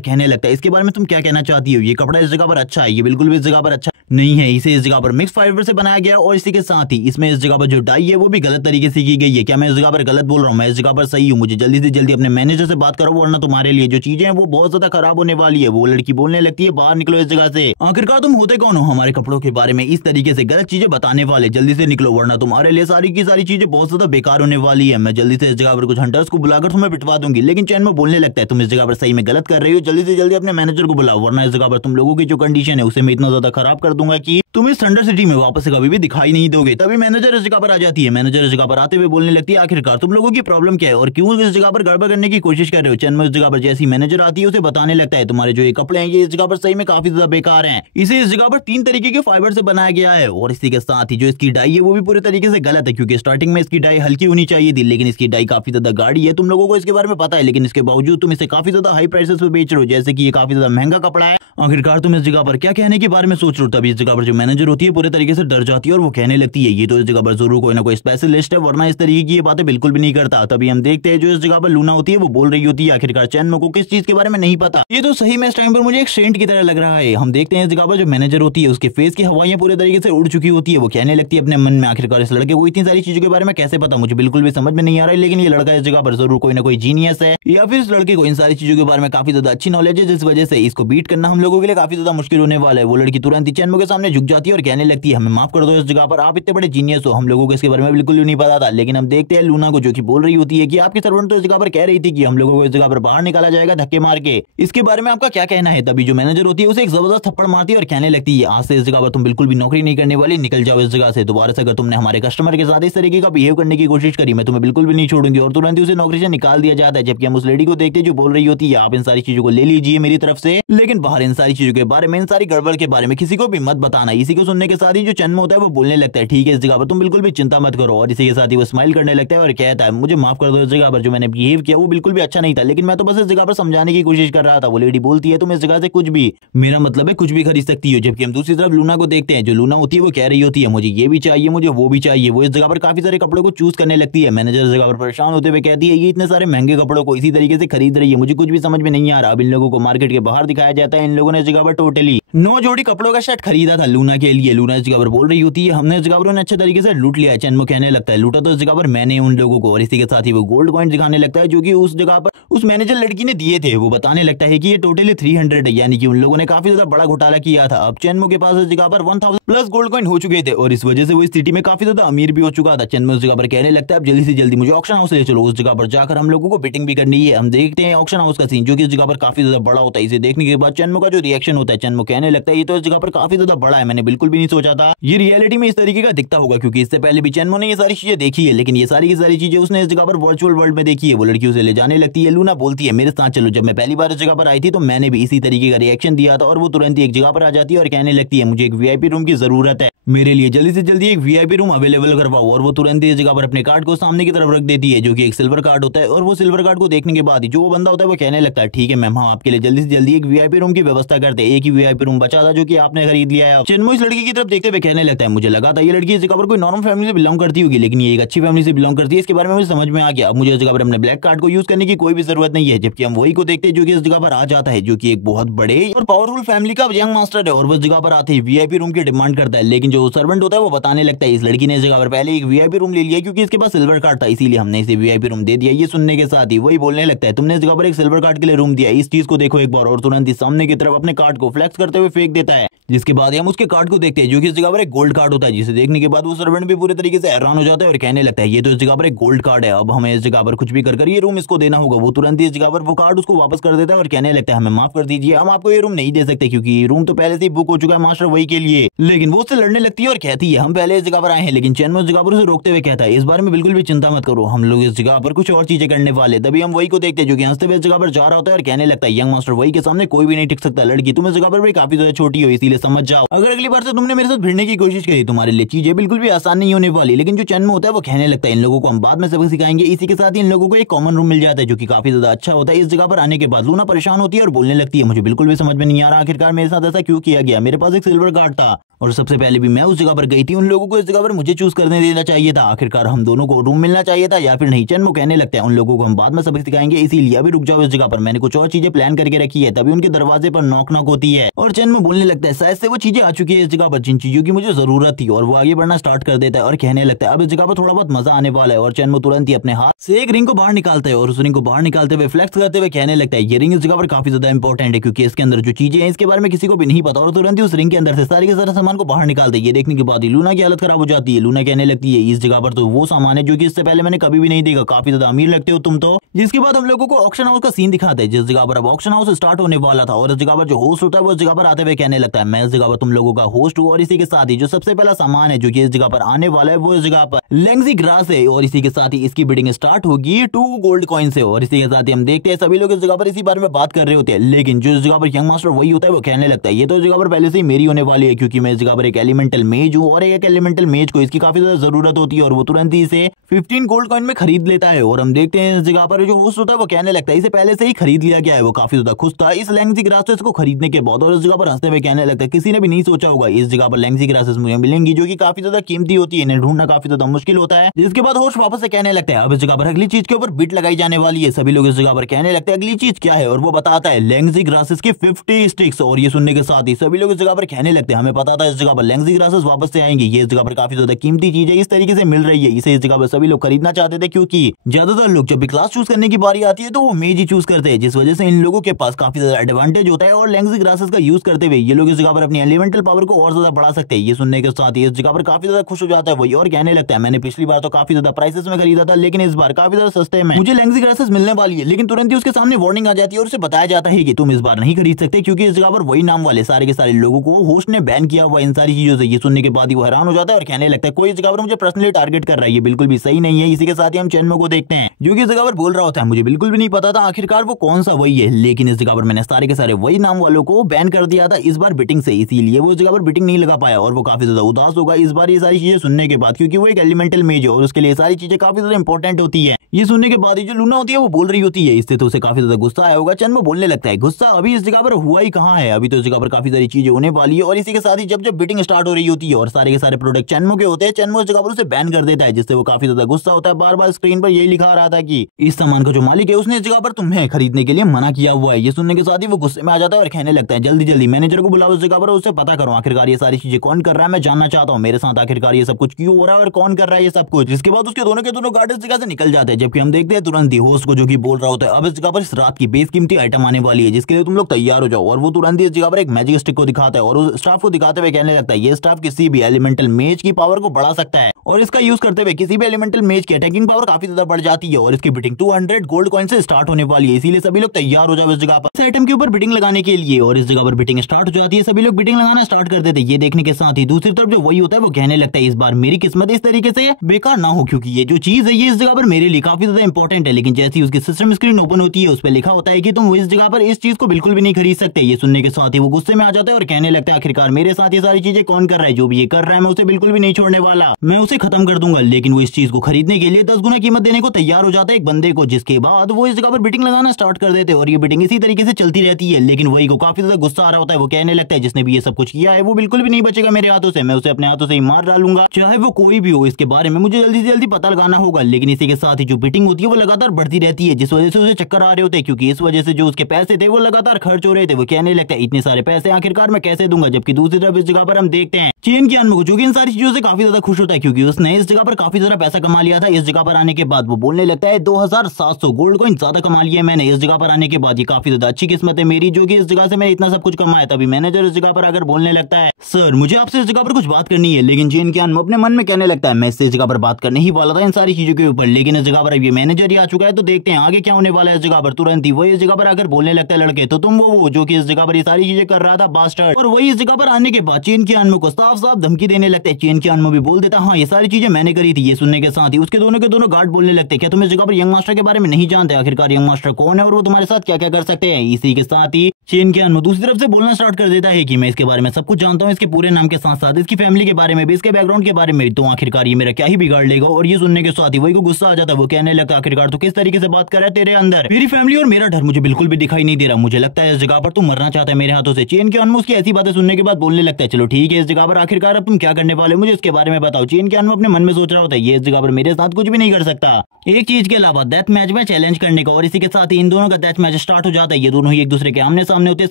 कहने लगता है इसके बारे में तुम क्या कहना चाहती हो, ये कपड़ा इस जगह पर अच्छा है, ये बिल्कुल भी इस जगह पर अच्छा नहीं है, इसे इस जगह पर मिक्स फाइबर से बनाया गया और इसी के साथ ही इसमें इस जगह पर जो डाई है वो भी गलत तरीके से की गई है। क्या मैं इस जगह पर गलत बोल रहा हूँ? मैं इस जगह पर सही हूँ, मुझे जल्दी से जल्दी अपने मैनेजर से बात करो वरना तुम्हारे लिए जो चीजें हैं वो बहुत ज्यादा खराब होने वाली है। वो लड़की बोलने लगती है बाहर निकलो इस जगह से, आखिरकार तुम होते कौन हो हमारे कपड़ों के बारे में इस तरीके से गलत चीजें बताने वाले, जल्दी से निकलो वरना तुम्हारे लिए सारी की सारी चीजें बहुत ज्यादा बेकार होने वाली है। मैं जल्दी से इस जगह पर कुछ हंटर्स को बुलाकर तुम्हें पिटवा दूंगी। लेकिन चैनमो बोलने लगता है तुम इस जगह पर सही में गलत कर रही हो, जल्दी से जल्दी अपने मैनेजर को बुलाओ वरना इस जगह पर तुम लोगों की जो कंडीशन है उसे मैं इतना ज्यादा खराब कर दूंगा कि तुम इस थंडर सिटी में वापस से कभी भी दिखाई नहीं दोगे। तभी मैनेजर इस जगह पर आ जाती है। मैनेजर इस जगह पर आते हुए बोलने लगती है आखिरकार तुम लोगों की प्रॉब्लम क्या है और क्यों इस जगह पर गड़बड़ करने की कोशिश कर रहे हो। चैनमो इस जगह पर जैसी मैनेजर आती है उसे बताने लगता है तुम्हारे जो ये कपड़े हैं ये इस जगह पर सही में काफी ज्यादा बेकार हैं, इसे इस जगह पर 3 तरीके के फाइबर से बनाया गया है और इसी के साथ ही जो इसकी डाई है वो भी पूरे तरीके से गलत है क्योंकि स्टार्टिंग में इसकी डाई हल्की होनी चाहिए थी लेकिन इसकी डाई काफी ज्यादा गाढ़ी है। तुम लोगों को इसके बारे में पता है लेकिन इसके बावजूद तुम इसे काफी ज्यादा हाई प्राइसेस पे बेच रहे हो जैसे कि ये काफी ज्यादा महंगा कपड़ा है। आखिरकार तुम इस जगह पर क्या कहने के बारे में सोच रहे हो। तभी इस जगह पर जो मैनेजर होती है पूरे तरीके से डर जाती है और वो कहने लगती है ये तो इस जगह पर जरूर कोई ना कोई स्पेशलिस्ट है वरना इस तरीके की ये बातें बिल्कुल भी नहीं करता। तभी हम देखते हैं जो इस जगह पर लूना होती है वो बोल रही होती है आखिरकार चैनमो को किस चीज के बारे में नहीं पता, ये तो सही में इस टाइम पर मुझे एक सेंट की तरह लग रहा है। हम देखते हैं इस जगह पर जो मैनेजर होती है उसके फेस की हवाइयां पूरे तरीके से उड़ चुकी होती है। वो कहने लगती है अपने मन में आखिरकार इस लड़के को इतनी सारी चीजों के बारे में कैसे पता, मुझे बिल्कुल भी समझ में नहीं आ रहा है। लेकिन ये लड़का इस जगह पर जरूर कोई ना कोई जीनियस है या फिर इस लड़के को इन सारी चीजों के बारे में काफी ज्यादा अच्छी नॉलेज है जिस वजह से इसको बीट करना हम लोगों के लिए काफी ज्यादा मुश्किल होने वाला है। वो लड़की तुरंत ही चैनमो के सामने झुक जाती है और कहने लगती है हमें माफ कर दो इस जगह पर, आप इतने बड़े जीनियस हो, हम लोगों को इसके बारे में बिल्कुल भी नहीं पता था। लेकिन हम देखते हैं लूना को जो कि बोल रही होती है कि आपकी सर्वेंट तो इस जगह पर कह रही थी कि हम लोगों को इस जगह पर बाहर निकाला जाएगा धक्के मार के, इसके बारे में आपका क्या कहना है। तभी जो मैनेजर होती है उसे एक जबरदस्त थप्पड़ मारती है और कहने लगती है आज से इस जगह पर तुम बिल्कुल भी नौकरी नहीं करने वाली, निकल जाओ इस जगह से, दोबारा से अगर तुमने हमारे कस्टमर के साथ इस तरीके का बिहेव करने की कोशिश करी मैं तुम्हें बिल्कुल भी नहीं छोड़ूंगी। और तुरंत ही उसे नौकरी से निकाल दिया जाता है। जबकि हम उस लेडी को देखते हैं जो बोल रही होती है आप इन सारी चीजों को ले लीजिए मेरी तरफ से, लेकिन बाहर इन सारी चीजों के बारे में इन सारी गड़बड़ के बारे में किसी को भी मत बताना। इसी को सुनने के साथ ही जो चैनमो होता है वो बोलने लगता है ठीक है इस जगह पर तुम बिल्कुल भी चिंता मत करो। और इसी के साथ ही वो स्माइल करने लगता है और कहता है मुझे माफ कर दो इस जगह पर जो मैंने बिहेव किया वो बिल्कुल भी अच्छा नहीं था, लेकिन मैं तो बस इस जगह पर समझाने की कोशिश कर रहा था। वो लेडी बोलती है तुम इस जगह से कुछ भी, मेरा मतलब है कुछ भी खरीद सकती हो। जबकि हम दूसरी तरफ लूना को देखते हैं। जो लूना होती है वो कह रही होती है मुझे ये भी चाहिए मुझे वो भी चाहिए। वो इस जगह पर काफी सारे कपड़ों को चूज करने लगती है। मैनेजर इस जगह पर परेशान होते हुए कहती है ये इतने सारे महंगे कपड़ों को इसी तरीके से खरीद रही है, मुझे कुछ भी समझ में नहीं आ रहा। अब इन लोगों को मार्केट के बाहर दिखाया जाता है। इन लोगों ने इस जगह पर टोटली 9 जोड़ी कपड़ों का सेट खरीदा था लूना के लिए। लूना इस जगह पर बोल रही होती है हमने इस जगह पर अच्छे तरीके से लूट लिया है। चैनमो कहने लगता है लूटा तो इस जगह पर मैंने उन लोगों को। और इसी के साथ ही वो गोल्ड कॉइन दिखाने लगता है जो कि उस जगह पर उस मैनेजर लड़की ने दिए थे। वो बताने लगता है कि ये टोटली 300 है, यानी कि उन लोगों ने काफी ज्यादा बड़ा घोटाला किया था। अब चैनमो के पास इस जगह पर 1000 प्लस गोल्ड कॉइन हो चुके थे और इस वजह से वो इस सिटी में काफी ज्यादा अमीर भी हो चुका था। चैनमो इस जगह पर कहने लगता है अब जल्दी से जल्दी मुझे ऑक्शन हाउस ले चलो, उस जगह पर जाकर हम लोगों को बिटिंग भी करनी है। हम देखते हैं ऑक्शन हाउस का सीन जो कि इस जगह पर काफी ज्यादा बड़ा होता है। इसे देखने के बाद चैनमो का जो रिएक्शन होता है, चैनमो कहने लगता है ये तो इस जगह पर काफी ज्यादा बड़ा है, मैंने बिल्कुल भी नहीं सोचा था ये रियलिटी में इस तरीके का दिखता होगा, क्योंकि इससे पहले भी चैनमो ने ये सारी चीजें देखी है लेकिन ये सारी की सारी चीजें उसने इस जगह पर वर्चुअल वर्ल्ड में देखी है। वो लड़की उसे ले जाने लगती है। लूना बोलती है मेरे साथ चलो। जब मैं पहली बार इस जगह पर आई थी तो मैंने भी इसी तरीके का रिएक्शन दिया था और वो तुरंत ही एक जगह पर आ जाती है और कहने लगती है मुझे एक वीआईपी रूम की जरूरत है। मेरे लिए जल्दी से जल्दी एक वीआईपी रूम अवेलेबल करवाओ। और वो तुरंत ही इस जगह पर अपने कार्ड को सामने की तरफ रख देती है, जो कि एक सिल्वर कार्ड होता है। और वो सिल्वर कार्ड को देखने के बाद ही जो वो बंदा होता है वो कहने लगता है, ठीक है मैम, हम आपके लिए जल्दी से जल्दी एक वीआईपी रूम की व्यवस्था करते हैं। एक ही वीआईपी रूम बचा था जो कि आपने खरीद लिया है। चिन्मो इस लड़की की तरफ देखते हुए कहने लगता है, मुझे लगा था ये लड़की इस जगह पर कोई नॉर्मल फैमिली से बिलोंग करती होगी, लेकिन ये एक अच्छी फैमिली से बिलोंग करती है। इसके बारे में मुझे समझ में आ गया। अब मुझे इस जगह पर अपने ब्लैक कार्ड को यूज करने की कोई भी जरूरत नहीं है। जबकि हम वही को देखते हैं जो कि इस जगह पर आ जाता है, जो कि एक बहुत बड़े और पावरफुल फैमिली का यंग मास्टर है। और वो जगह पर आते ही वीआईपी रूम की डिमांड करता है, लेकिन जो सर्वेंट होता है वो बताने लगता है, इस लड़की ने इस जगह पर पहले एक वीआईपी रूम ले लिया क्योंकि इसके पास सिल्वर कार्ड था, इसीलिए हमने इसे वीआईपी रूम दे दिया। ये सुनने के साथ ही वही बोलने लगता है, तुमने इस जगह पर एक सिल्वर कार्ड के लिए रूम दिया, इस चीज को देखो एक बार। और तुरंत ही सामने की तरफ अपने कार्ड को फ्लेक्स करते हुए फेंक देता है, जिसके बाद हम उसके कार्ड को देखते हैं जो कि इस जगह पर एक गोल्ड कार्ड होता है, जिसे देखने के बाद वो सर्वेंट भी पूरे तरीके से हैरान हो जाता है और कहने लगता है, ये तो इस जगह पर एक गोल्ड कार्ड है, अब हमें इस जगह पर कुछ भी कर ये रूम इसको देना होगा। वो तुरंत ही इस जगह पर वो कार्ड उसको वापस कर देता है और कहने लगता है, हमें माफ कर दीजिए, हम आपको ये रूम नहीं दे सकते क्योंकि ये रूम तो पहले से ही बुक हो चुका है मास्टर वही के लिए। लेकिन वो उससे लड़ने लगती है और कहती है, हम पहले इस जगह पर आए हैं। लेकिन चैनमो इस जगह पर उसे रोकते हुए कहता है, इस बारे में बिल्कुल भी चिंता मत करो, हम लोग इस जगह पर कुछ और चीजें करने वाले। तभी हम वही को देखते हैं जो कि हंसते हुए इस जगह पर जा रहा होता है और कहने लगता है, यंग मास्टर वही के सामने कोई भी नहीं टिक सकता, लड़की तुम इस जगह पर भी काफी ज्यादा छोटी हो, इसीलिए समझ जाओ, अगर अगली बार से तुमने मेरे साथ भिड़ने की कोशिश करी तुम्हारे लिए चीजें बिल्कुल भी आसान नहीं होने वाली। लेकिन जो चैनमो होता है वो कहने लगता है, इन लोगों को हम बाद में सबक सिखाएंगे। इसी के साथ ही इन लोगों को एक कॉमन रूम मिल जाता है जो कि काफी ज्यादा अच्छा होता है। इस जगह पर आने के बाद लूना परेशान होती है और बोलने लगती है, मुझे बिल्कुल भी समझ में नहीं आ रहा आखिरकार मेरे साथ ऐसा क्यों किया गया, मेरे पास एक सिल्वर कार्ड था और सबसे पहले भी मैं उस जगह पर गई थी, उन लोगों को इस जगह पर मुझे चूज करने देना चाहिए था, आखिरकार हम दोनों को रूम मिलना चाहिए था या फिर नहीं। चैनमो कहने लगता है, उन लोगों को हम बाद में सबक सिखाएंगे, इसीलिए अभी रुक जाओ, इस जगह पर मैंने कुछ और चीजें प्लान करके रखी है। तभी उनके दरवाजे पर नॉक नॉक होती है और चैनमो बोलने लगता है, शायद से वो चीजें आ चुकी है इस जगह पर जिन चीजों की मुझे जरूरत थी। और वो आगे बढ़ना स्टार्ट कर देता है और कहने लगता है, अब इस जगह पर थोड़ा बहुत मजा आने वाला है। और चैनमो तुरंत ही अपने हाथ से एक रिंग को बाहर निकालता है और उस रिंग को बाहर निकालते हुए फ्लेक्स करते हुए कहने लगता है, ये रिंग इस जगह पर काफी ज्यादा इंपॉर्टेंट है क्योंकि इसके अंदर जो चीजें हैं इसके बारे में किसी को भी नहीं पता। और तुरंत ही उस रिंग के अंदर से सारे के सारे सामान को बाहर निकाल दे। ये देखने के बाद ही लूना की हालत खराब हो जाती है। लूना कहने लगती है, इस जगह पर तो वो सामान है जो कि इससे पहले मैंने कभी भी नहीं देखा, काफी ज्यादा अमीर लगते हो तुम तो। जिसके बाद हम लोगों को ऑक्शन हाउस का सीन दिखाते हैं, जिस जगह पर अब ऑक्शन हाउस स्टार्ट होने वाला था। और इस जगह पर जो होस्ट होता है वो इस जगह पर आते हुए कहने लगता है, मैं इस जगह पर तुम लोगों का होस्ट हूँ। और इसी के साथ ही जो सबसे पहला सामान है जो कि इस जगह पर आने वाला है वो इस जगह पर लेंगजी ग्रास है। और इसी के साथ ही इसकी बिडिंग स्टार्ट होगी 2 गोल्ड कॉइन से। और इसी के साथ ही हम देखते हैं सभी लोग इस जगह पर इसी बारे में बात कर रहे होते हैं। लेकिन जो इस जगह पर यंग मास्टर वही होता है वो कहने लगता है, ये तो इस जगह पर पहले से ही मेरी होने वाली है क्योंकि मैं इस जगह पर एक एलिमेंटल मेज हूँ और एक एलिमेंटल मेज को इसकी काफी ज्यादा जरूरत होती है। और वो तुरंत ही इसे 15 गोल्ड कॉइन में खरीद लेता है। और हम देखते हैं इस जगह पर जो होस्ट होता है वो कहने लगता है, इसे पहले से ही खरीद लिया गया है। वो काफी ज्यादा खुश था इस लेंगजी ग्रासेस को खरीदने के बाद। और इस जगह पर हंसते हुए कहने लगता है, किसी ने भी नहीं सोचा होगा इस जगह पर लेंगजी ग्रासेस मुझे मिलेंगी जो कि काफी ज्यादा कीमती होती है, इन्हें ढूंढना काफी ज्यादा मुश्किल होता है। जिसके बाद होस्ट वापस से कहने लगता है, अब इस जगह पर अगली चीज के ऊपर बिट लगाई जाने वाली है। सभी लोग इस जगह पर कहने लगते हैं अगली चीज क्या है, और वो बताता है लेंगजी ग्रासेस की 50 स्टिक्स। और ये सुनने के साथ ही सभी लोग इस जगह पर कहने लगते हैं, हमें पता था इस जगह पर लेंगजी ग्रासेस वापस से आएंगे, ये इस जगह पर काफी ज्यादा कीमती चीज है, इस तरीके से मिल रही है, इसे इस जगह पर सभी लोग खरीदना चाहते थे क्योंकि ज्यादातर लोग जब भी क्लास चूज करने की बारी आती है तो वो मेज ही चूज करते हैं, जिस वजह से इन लोगों के पास काफी ज्यादा एडवांटेज होता है। और लेंगजी ग्रासेस का यूज करते हुए ये लोग इस जगह पर अपनी एलिमेंटल पावर को और ज्यादा बढ़ा सकते हैं। ये सुनने के साथ ही इस जगह पर काफी ज्यादा खुश हो जाता है वही और कहने लगता है, मैंने पिछली बार तो काफी ज्यादा प्राइसेस में खरीदा था लेकिन इस बार काफी ज्यादा सस्ते में मुझे लेंगजी ग्रासेस मिलने वाली है। लेकिन तुरंत ही उसके सामने वार्निंग आ जाती है और उसे बताया जाता है कि तुम इस बार नहीं खरीद सकते क्योंकि इस जगह पर वही नाम वाले सारे के सारे लोगों को होस्ट ने बैन किया हुआ इन सारी चीजों से। ये सुनने के बाद ही वो हैरान हो जाता है और कहने लगता है, कोई इस जगह पर मुझे पर्सनली टारगेट कर रहा है, ये बिल्कुल भी सही नहीं है। इसी के साथ ही हम चैनमो को देखते हैं जो कि इस जगह पर बोल रहा होता है, मुझे बिल्कुल भी नहीं पता था आखिरकार वो कौन सा वही है, लेकिन इस जगह पर मैंने सारे के सारे वही नाम वालों को बैन कर दिया था इस बार बिटिंग से, इसीलिए वो इस जगह पर बिटिंग नहीं लगा पाया। और वो काफी ज्यादा उदास होगा इस बार ये सारी चीजें सुनने के बाद क्योंकि वो एक एलिमेंटल मेज है और उसके लिए सारी चीजें काफी ज्यादा इंपॉर्टेंट होती है। ये सुनने के बाद ही जो लूना होती है वो बोल रही होती है, इससे तो उसे काफी ज्यादा गुस्सा आया होगा। चैनमो बोलने लगता है, गुस्सा अभी इस जगह पर हुआ ही कहाँ है, अभी तो इस जगह पर काफी सारी चीजें होने वाली है। और इसी के साथ ही जब जब बिटिंग स्टार्ट हो रही होती है और सारे के सारे प्रोडक्ट चैनमो के होते हैं, चैनमो इस जगह पर उसे बैन कर देता है, जिससे वो काफी ज्यादा गुस्सा होता है। बार बार स्क्रीन पर यही लिखा रहा था कि इस सामान का जो मालिक है उसने इस जगह पर तुम्हें खरीदने के लिए मना किया हुआ है। ये सुनने के साथ ही वो गुस्से में आ जाता है और कहने लगता है, जल्दी जल्दी मैनेजर को बुलाओ उस जगह पर, उससे पता करो आखिरकार ये सारी चीजें कौन कर रहा है, मैं जानना चाहता हूँ मेरे साथ आखिरकार ये सब कुछ क्यों हो रहा है और कौन कर रहा है ये सब कुछ। जिसके बाद उसके दोनों के दोनों गार्ड इस जगह से निकल जाते हैं, जबकि हम देखते हैं तुरंत ही होस्ट को जो कि बोल रहा होता है, अब इस जगह पर इस रात की बेसकीमती आइटम आने वाली है जिसके लिए तुम लोग तैयार हो जाओ। और वो तुरंत ही इस जगह पर एक मैजिक स्टिक को दिखाता है और उस स्टाफ को दिखाते हुए कहने लगता है, ये स्टाफ किसी भी एलिमेंटल मेज की पावर को बढ़ा सकता है और इसका यूज करते हुए किसी भी एलिमेंटल मेज की अटैकिंग पावर काफी ज्यादा बढ़ जाती है। और इसकी बिटिंग 200 गोल्ड कॉइन से स्टार्ट होने वाली है, इसीलिए सभी लोग तैयार हो जाओ इस जगह पर इस आइटम के ऊपर बिटिंग लगाने के लिए। और इस जगह पर बिटिंग स्टार्ट हो जाती है, सभी लोग बिटिंग लगाना स्टार्ट कर देते हैं। ये देखने के साथ ही दूसरी तरफ जो वही होता है वो कहने लगता है, इस बार मेरी किस्मत इस तरीके से बेकार ना हो क्योंकि ये जो चीज है ये इस जगह पर मेरे लिए काफी ज्यादा इंपॉर्टेंट है। लेकिन जैसे ही उसकी सिस्टम स्क्रीन ओपन होती है उस पर लिखा होता है कि तुम इस जगह पर इस चीज को बिल्कुल भी नहीं खरीद सकते। ये सुनने के साथ ही वो गुस्से में आ जाता है और कहने लगता है, आखिरकार मेरे साथ ये सारी चीजें कौन कर रहा है, जो भी ये कर रहा है मैं उसे बिल्कुल भी नहीं छोड़ने वाला, मैं उसे खत्म कर दूंगा। लेकिन वो इस चीज को खरीदने के लिए 10 गुना कीमत देने को तैयार हो जाता है एक बंदे को, जिसके बाद वो इस जगह पर बिटिंग लगाना स्टार्ट कर देते हैं और ये बिटिंग इसी तरीके से चलती रहती है। लेकिन वही को काफी ज्यादा गुस्सा आ रहा होता है, वो कहने लगता है जिसने भी ये सब कुछ किया है वो बिल्कुल भी नहीं बचेगा मेरे हाथों से, मैं उसे अपने हाथों से ही मार डालूंगा, चाहे वो कोई भी हो। इसके बारे में मुझे जल्दी से जल्दी पता लगाना होगा। लेकिन इसी के साथ ही जो बिटिंग होती है वो लगातार बढ़ती रहती है, जिस वजह से उसे चक्कर आ रहे होते हैं, क्योंकि इस वजह से जो उसके पैसे थे वो लगातार खर्च हो रहे थे। वो कहने लगता है इतने सारे पैसे आखिरकार मैं कैसे दूंगा। जबकि दूसरी तरफ इस जगह पर हम देखते हैं चेन की अनमो, जो कि इन सारी चीजों से काफी ज्यादा खुश होता है, क्योंकि उसने इस जगह पर काफी ज्यादा पैसा कमा लिया था। इस जगह पर आने के बाद वो बोलने लगता है 2700 गोल्ड कॉइन ज्यादा कमा लिया मैंने इस जगह पर आने के बाद, ये काफी ज्यादा अच्छी किस्मत है मेरी, जो कि इस जगह से मैंने इतना सब कुछ कमाया। तभी मैनेजर इस जगह पर आकर बोलने लगता है सर मुझे आपसे इस जगह पर कुछ बात करनी है। लेकिन चेन की अनमो अपने मन में कहने लगता है मैं इससे इस जगह पर बात करने ही वाला था इन सारी चीजों के ऊपर, लेकिन इस जगह पर अब ये मैनेजर ही आ चुका है, तो देखते हैं आगे क्या होने वाला है। इस जगह पर तुरंत ही वही इस जगह पर आकर बोलने लगता है लड़के तो तुम वो जो कि इस जगह पर ये सारी चीजें कर रहा था बास्टर्ड। और वही इस जगह पर आने के बाद चेन की अनमो को साफ साफ धमकी देने लगता है। चेन की अनमो भी बोल देता हाँ ये सारी चीजें मैंने करी थी। ये सुनने के साथ ही उसके दोनों के दोनों गार्ड बोलने लगते क्या तुम इस जगह पर यंग मास्टर के बारे में नहीं जानते, आखिरकार यंग मास्टर कौन है और वो तुम्हारे साथ क्या क्या कर सकते हैं। इसी के साथ ही चेन की अनमो दूसरी तरफ से बोलना स्टार्ट कर देता है कि मैं इसके बारे में सब कुछ जानता हूँ, इसके पूरे नाम के साथ साथ इसकी फैमिली के बारे में भी, इसके बैकग्राउंड के बारे में, तो आखिरकार ये मेरा क्या ही बिगाड़ लेगा। और ये सुनने के साथ ही वही को गुस्सा आ जाता है, वो कहने लगता आखिरकार तू किस तरीके से बात कर रहा है, तेरे अंदर मेरी फैमिली और मेरा डर मुझे बिल्कुल भी दिखाई नहीं दे रहा, मुझे लगता है इस जगह पर तू मरना चाहता है मेरे हाथों से। चेन की अनमो उसकी ऐसी बातें सुनने के बाद बोलने लगता है चलो ठीक है इस जगह पर आखिरकार अब तुम क्या करने वाले हो मुझे इसके बारे में बताओ। चेन की अनमो अपने मन में सोच रहा होता है ये इस जगह पर मेरे साथ कुछ भी नहीं कर सकता एक चीज के अलावा डेथ मैच में चैलेंज करने का। और इसी के साथ ही इन दोनों का डेथ मैच स्टार्ट हो जाता है, ये दोनों ही एक दूसरे के आमने सामने होते हैं,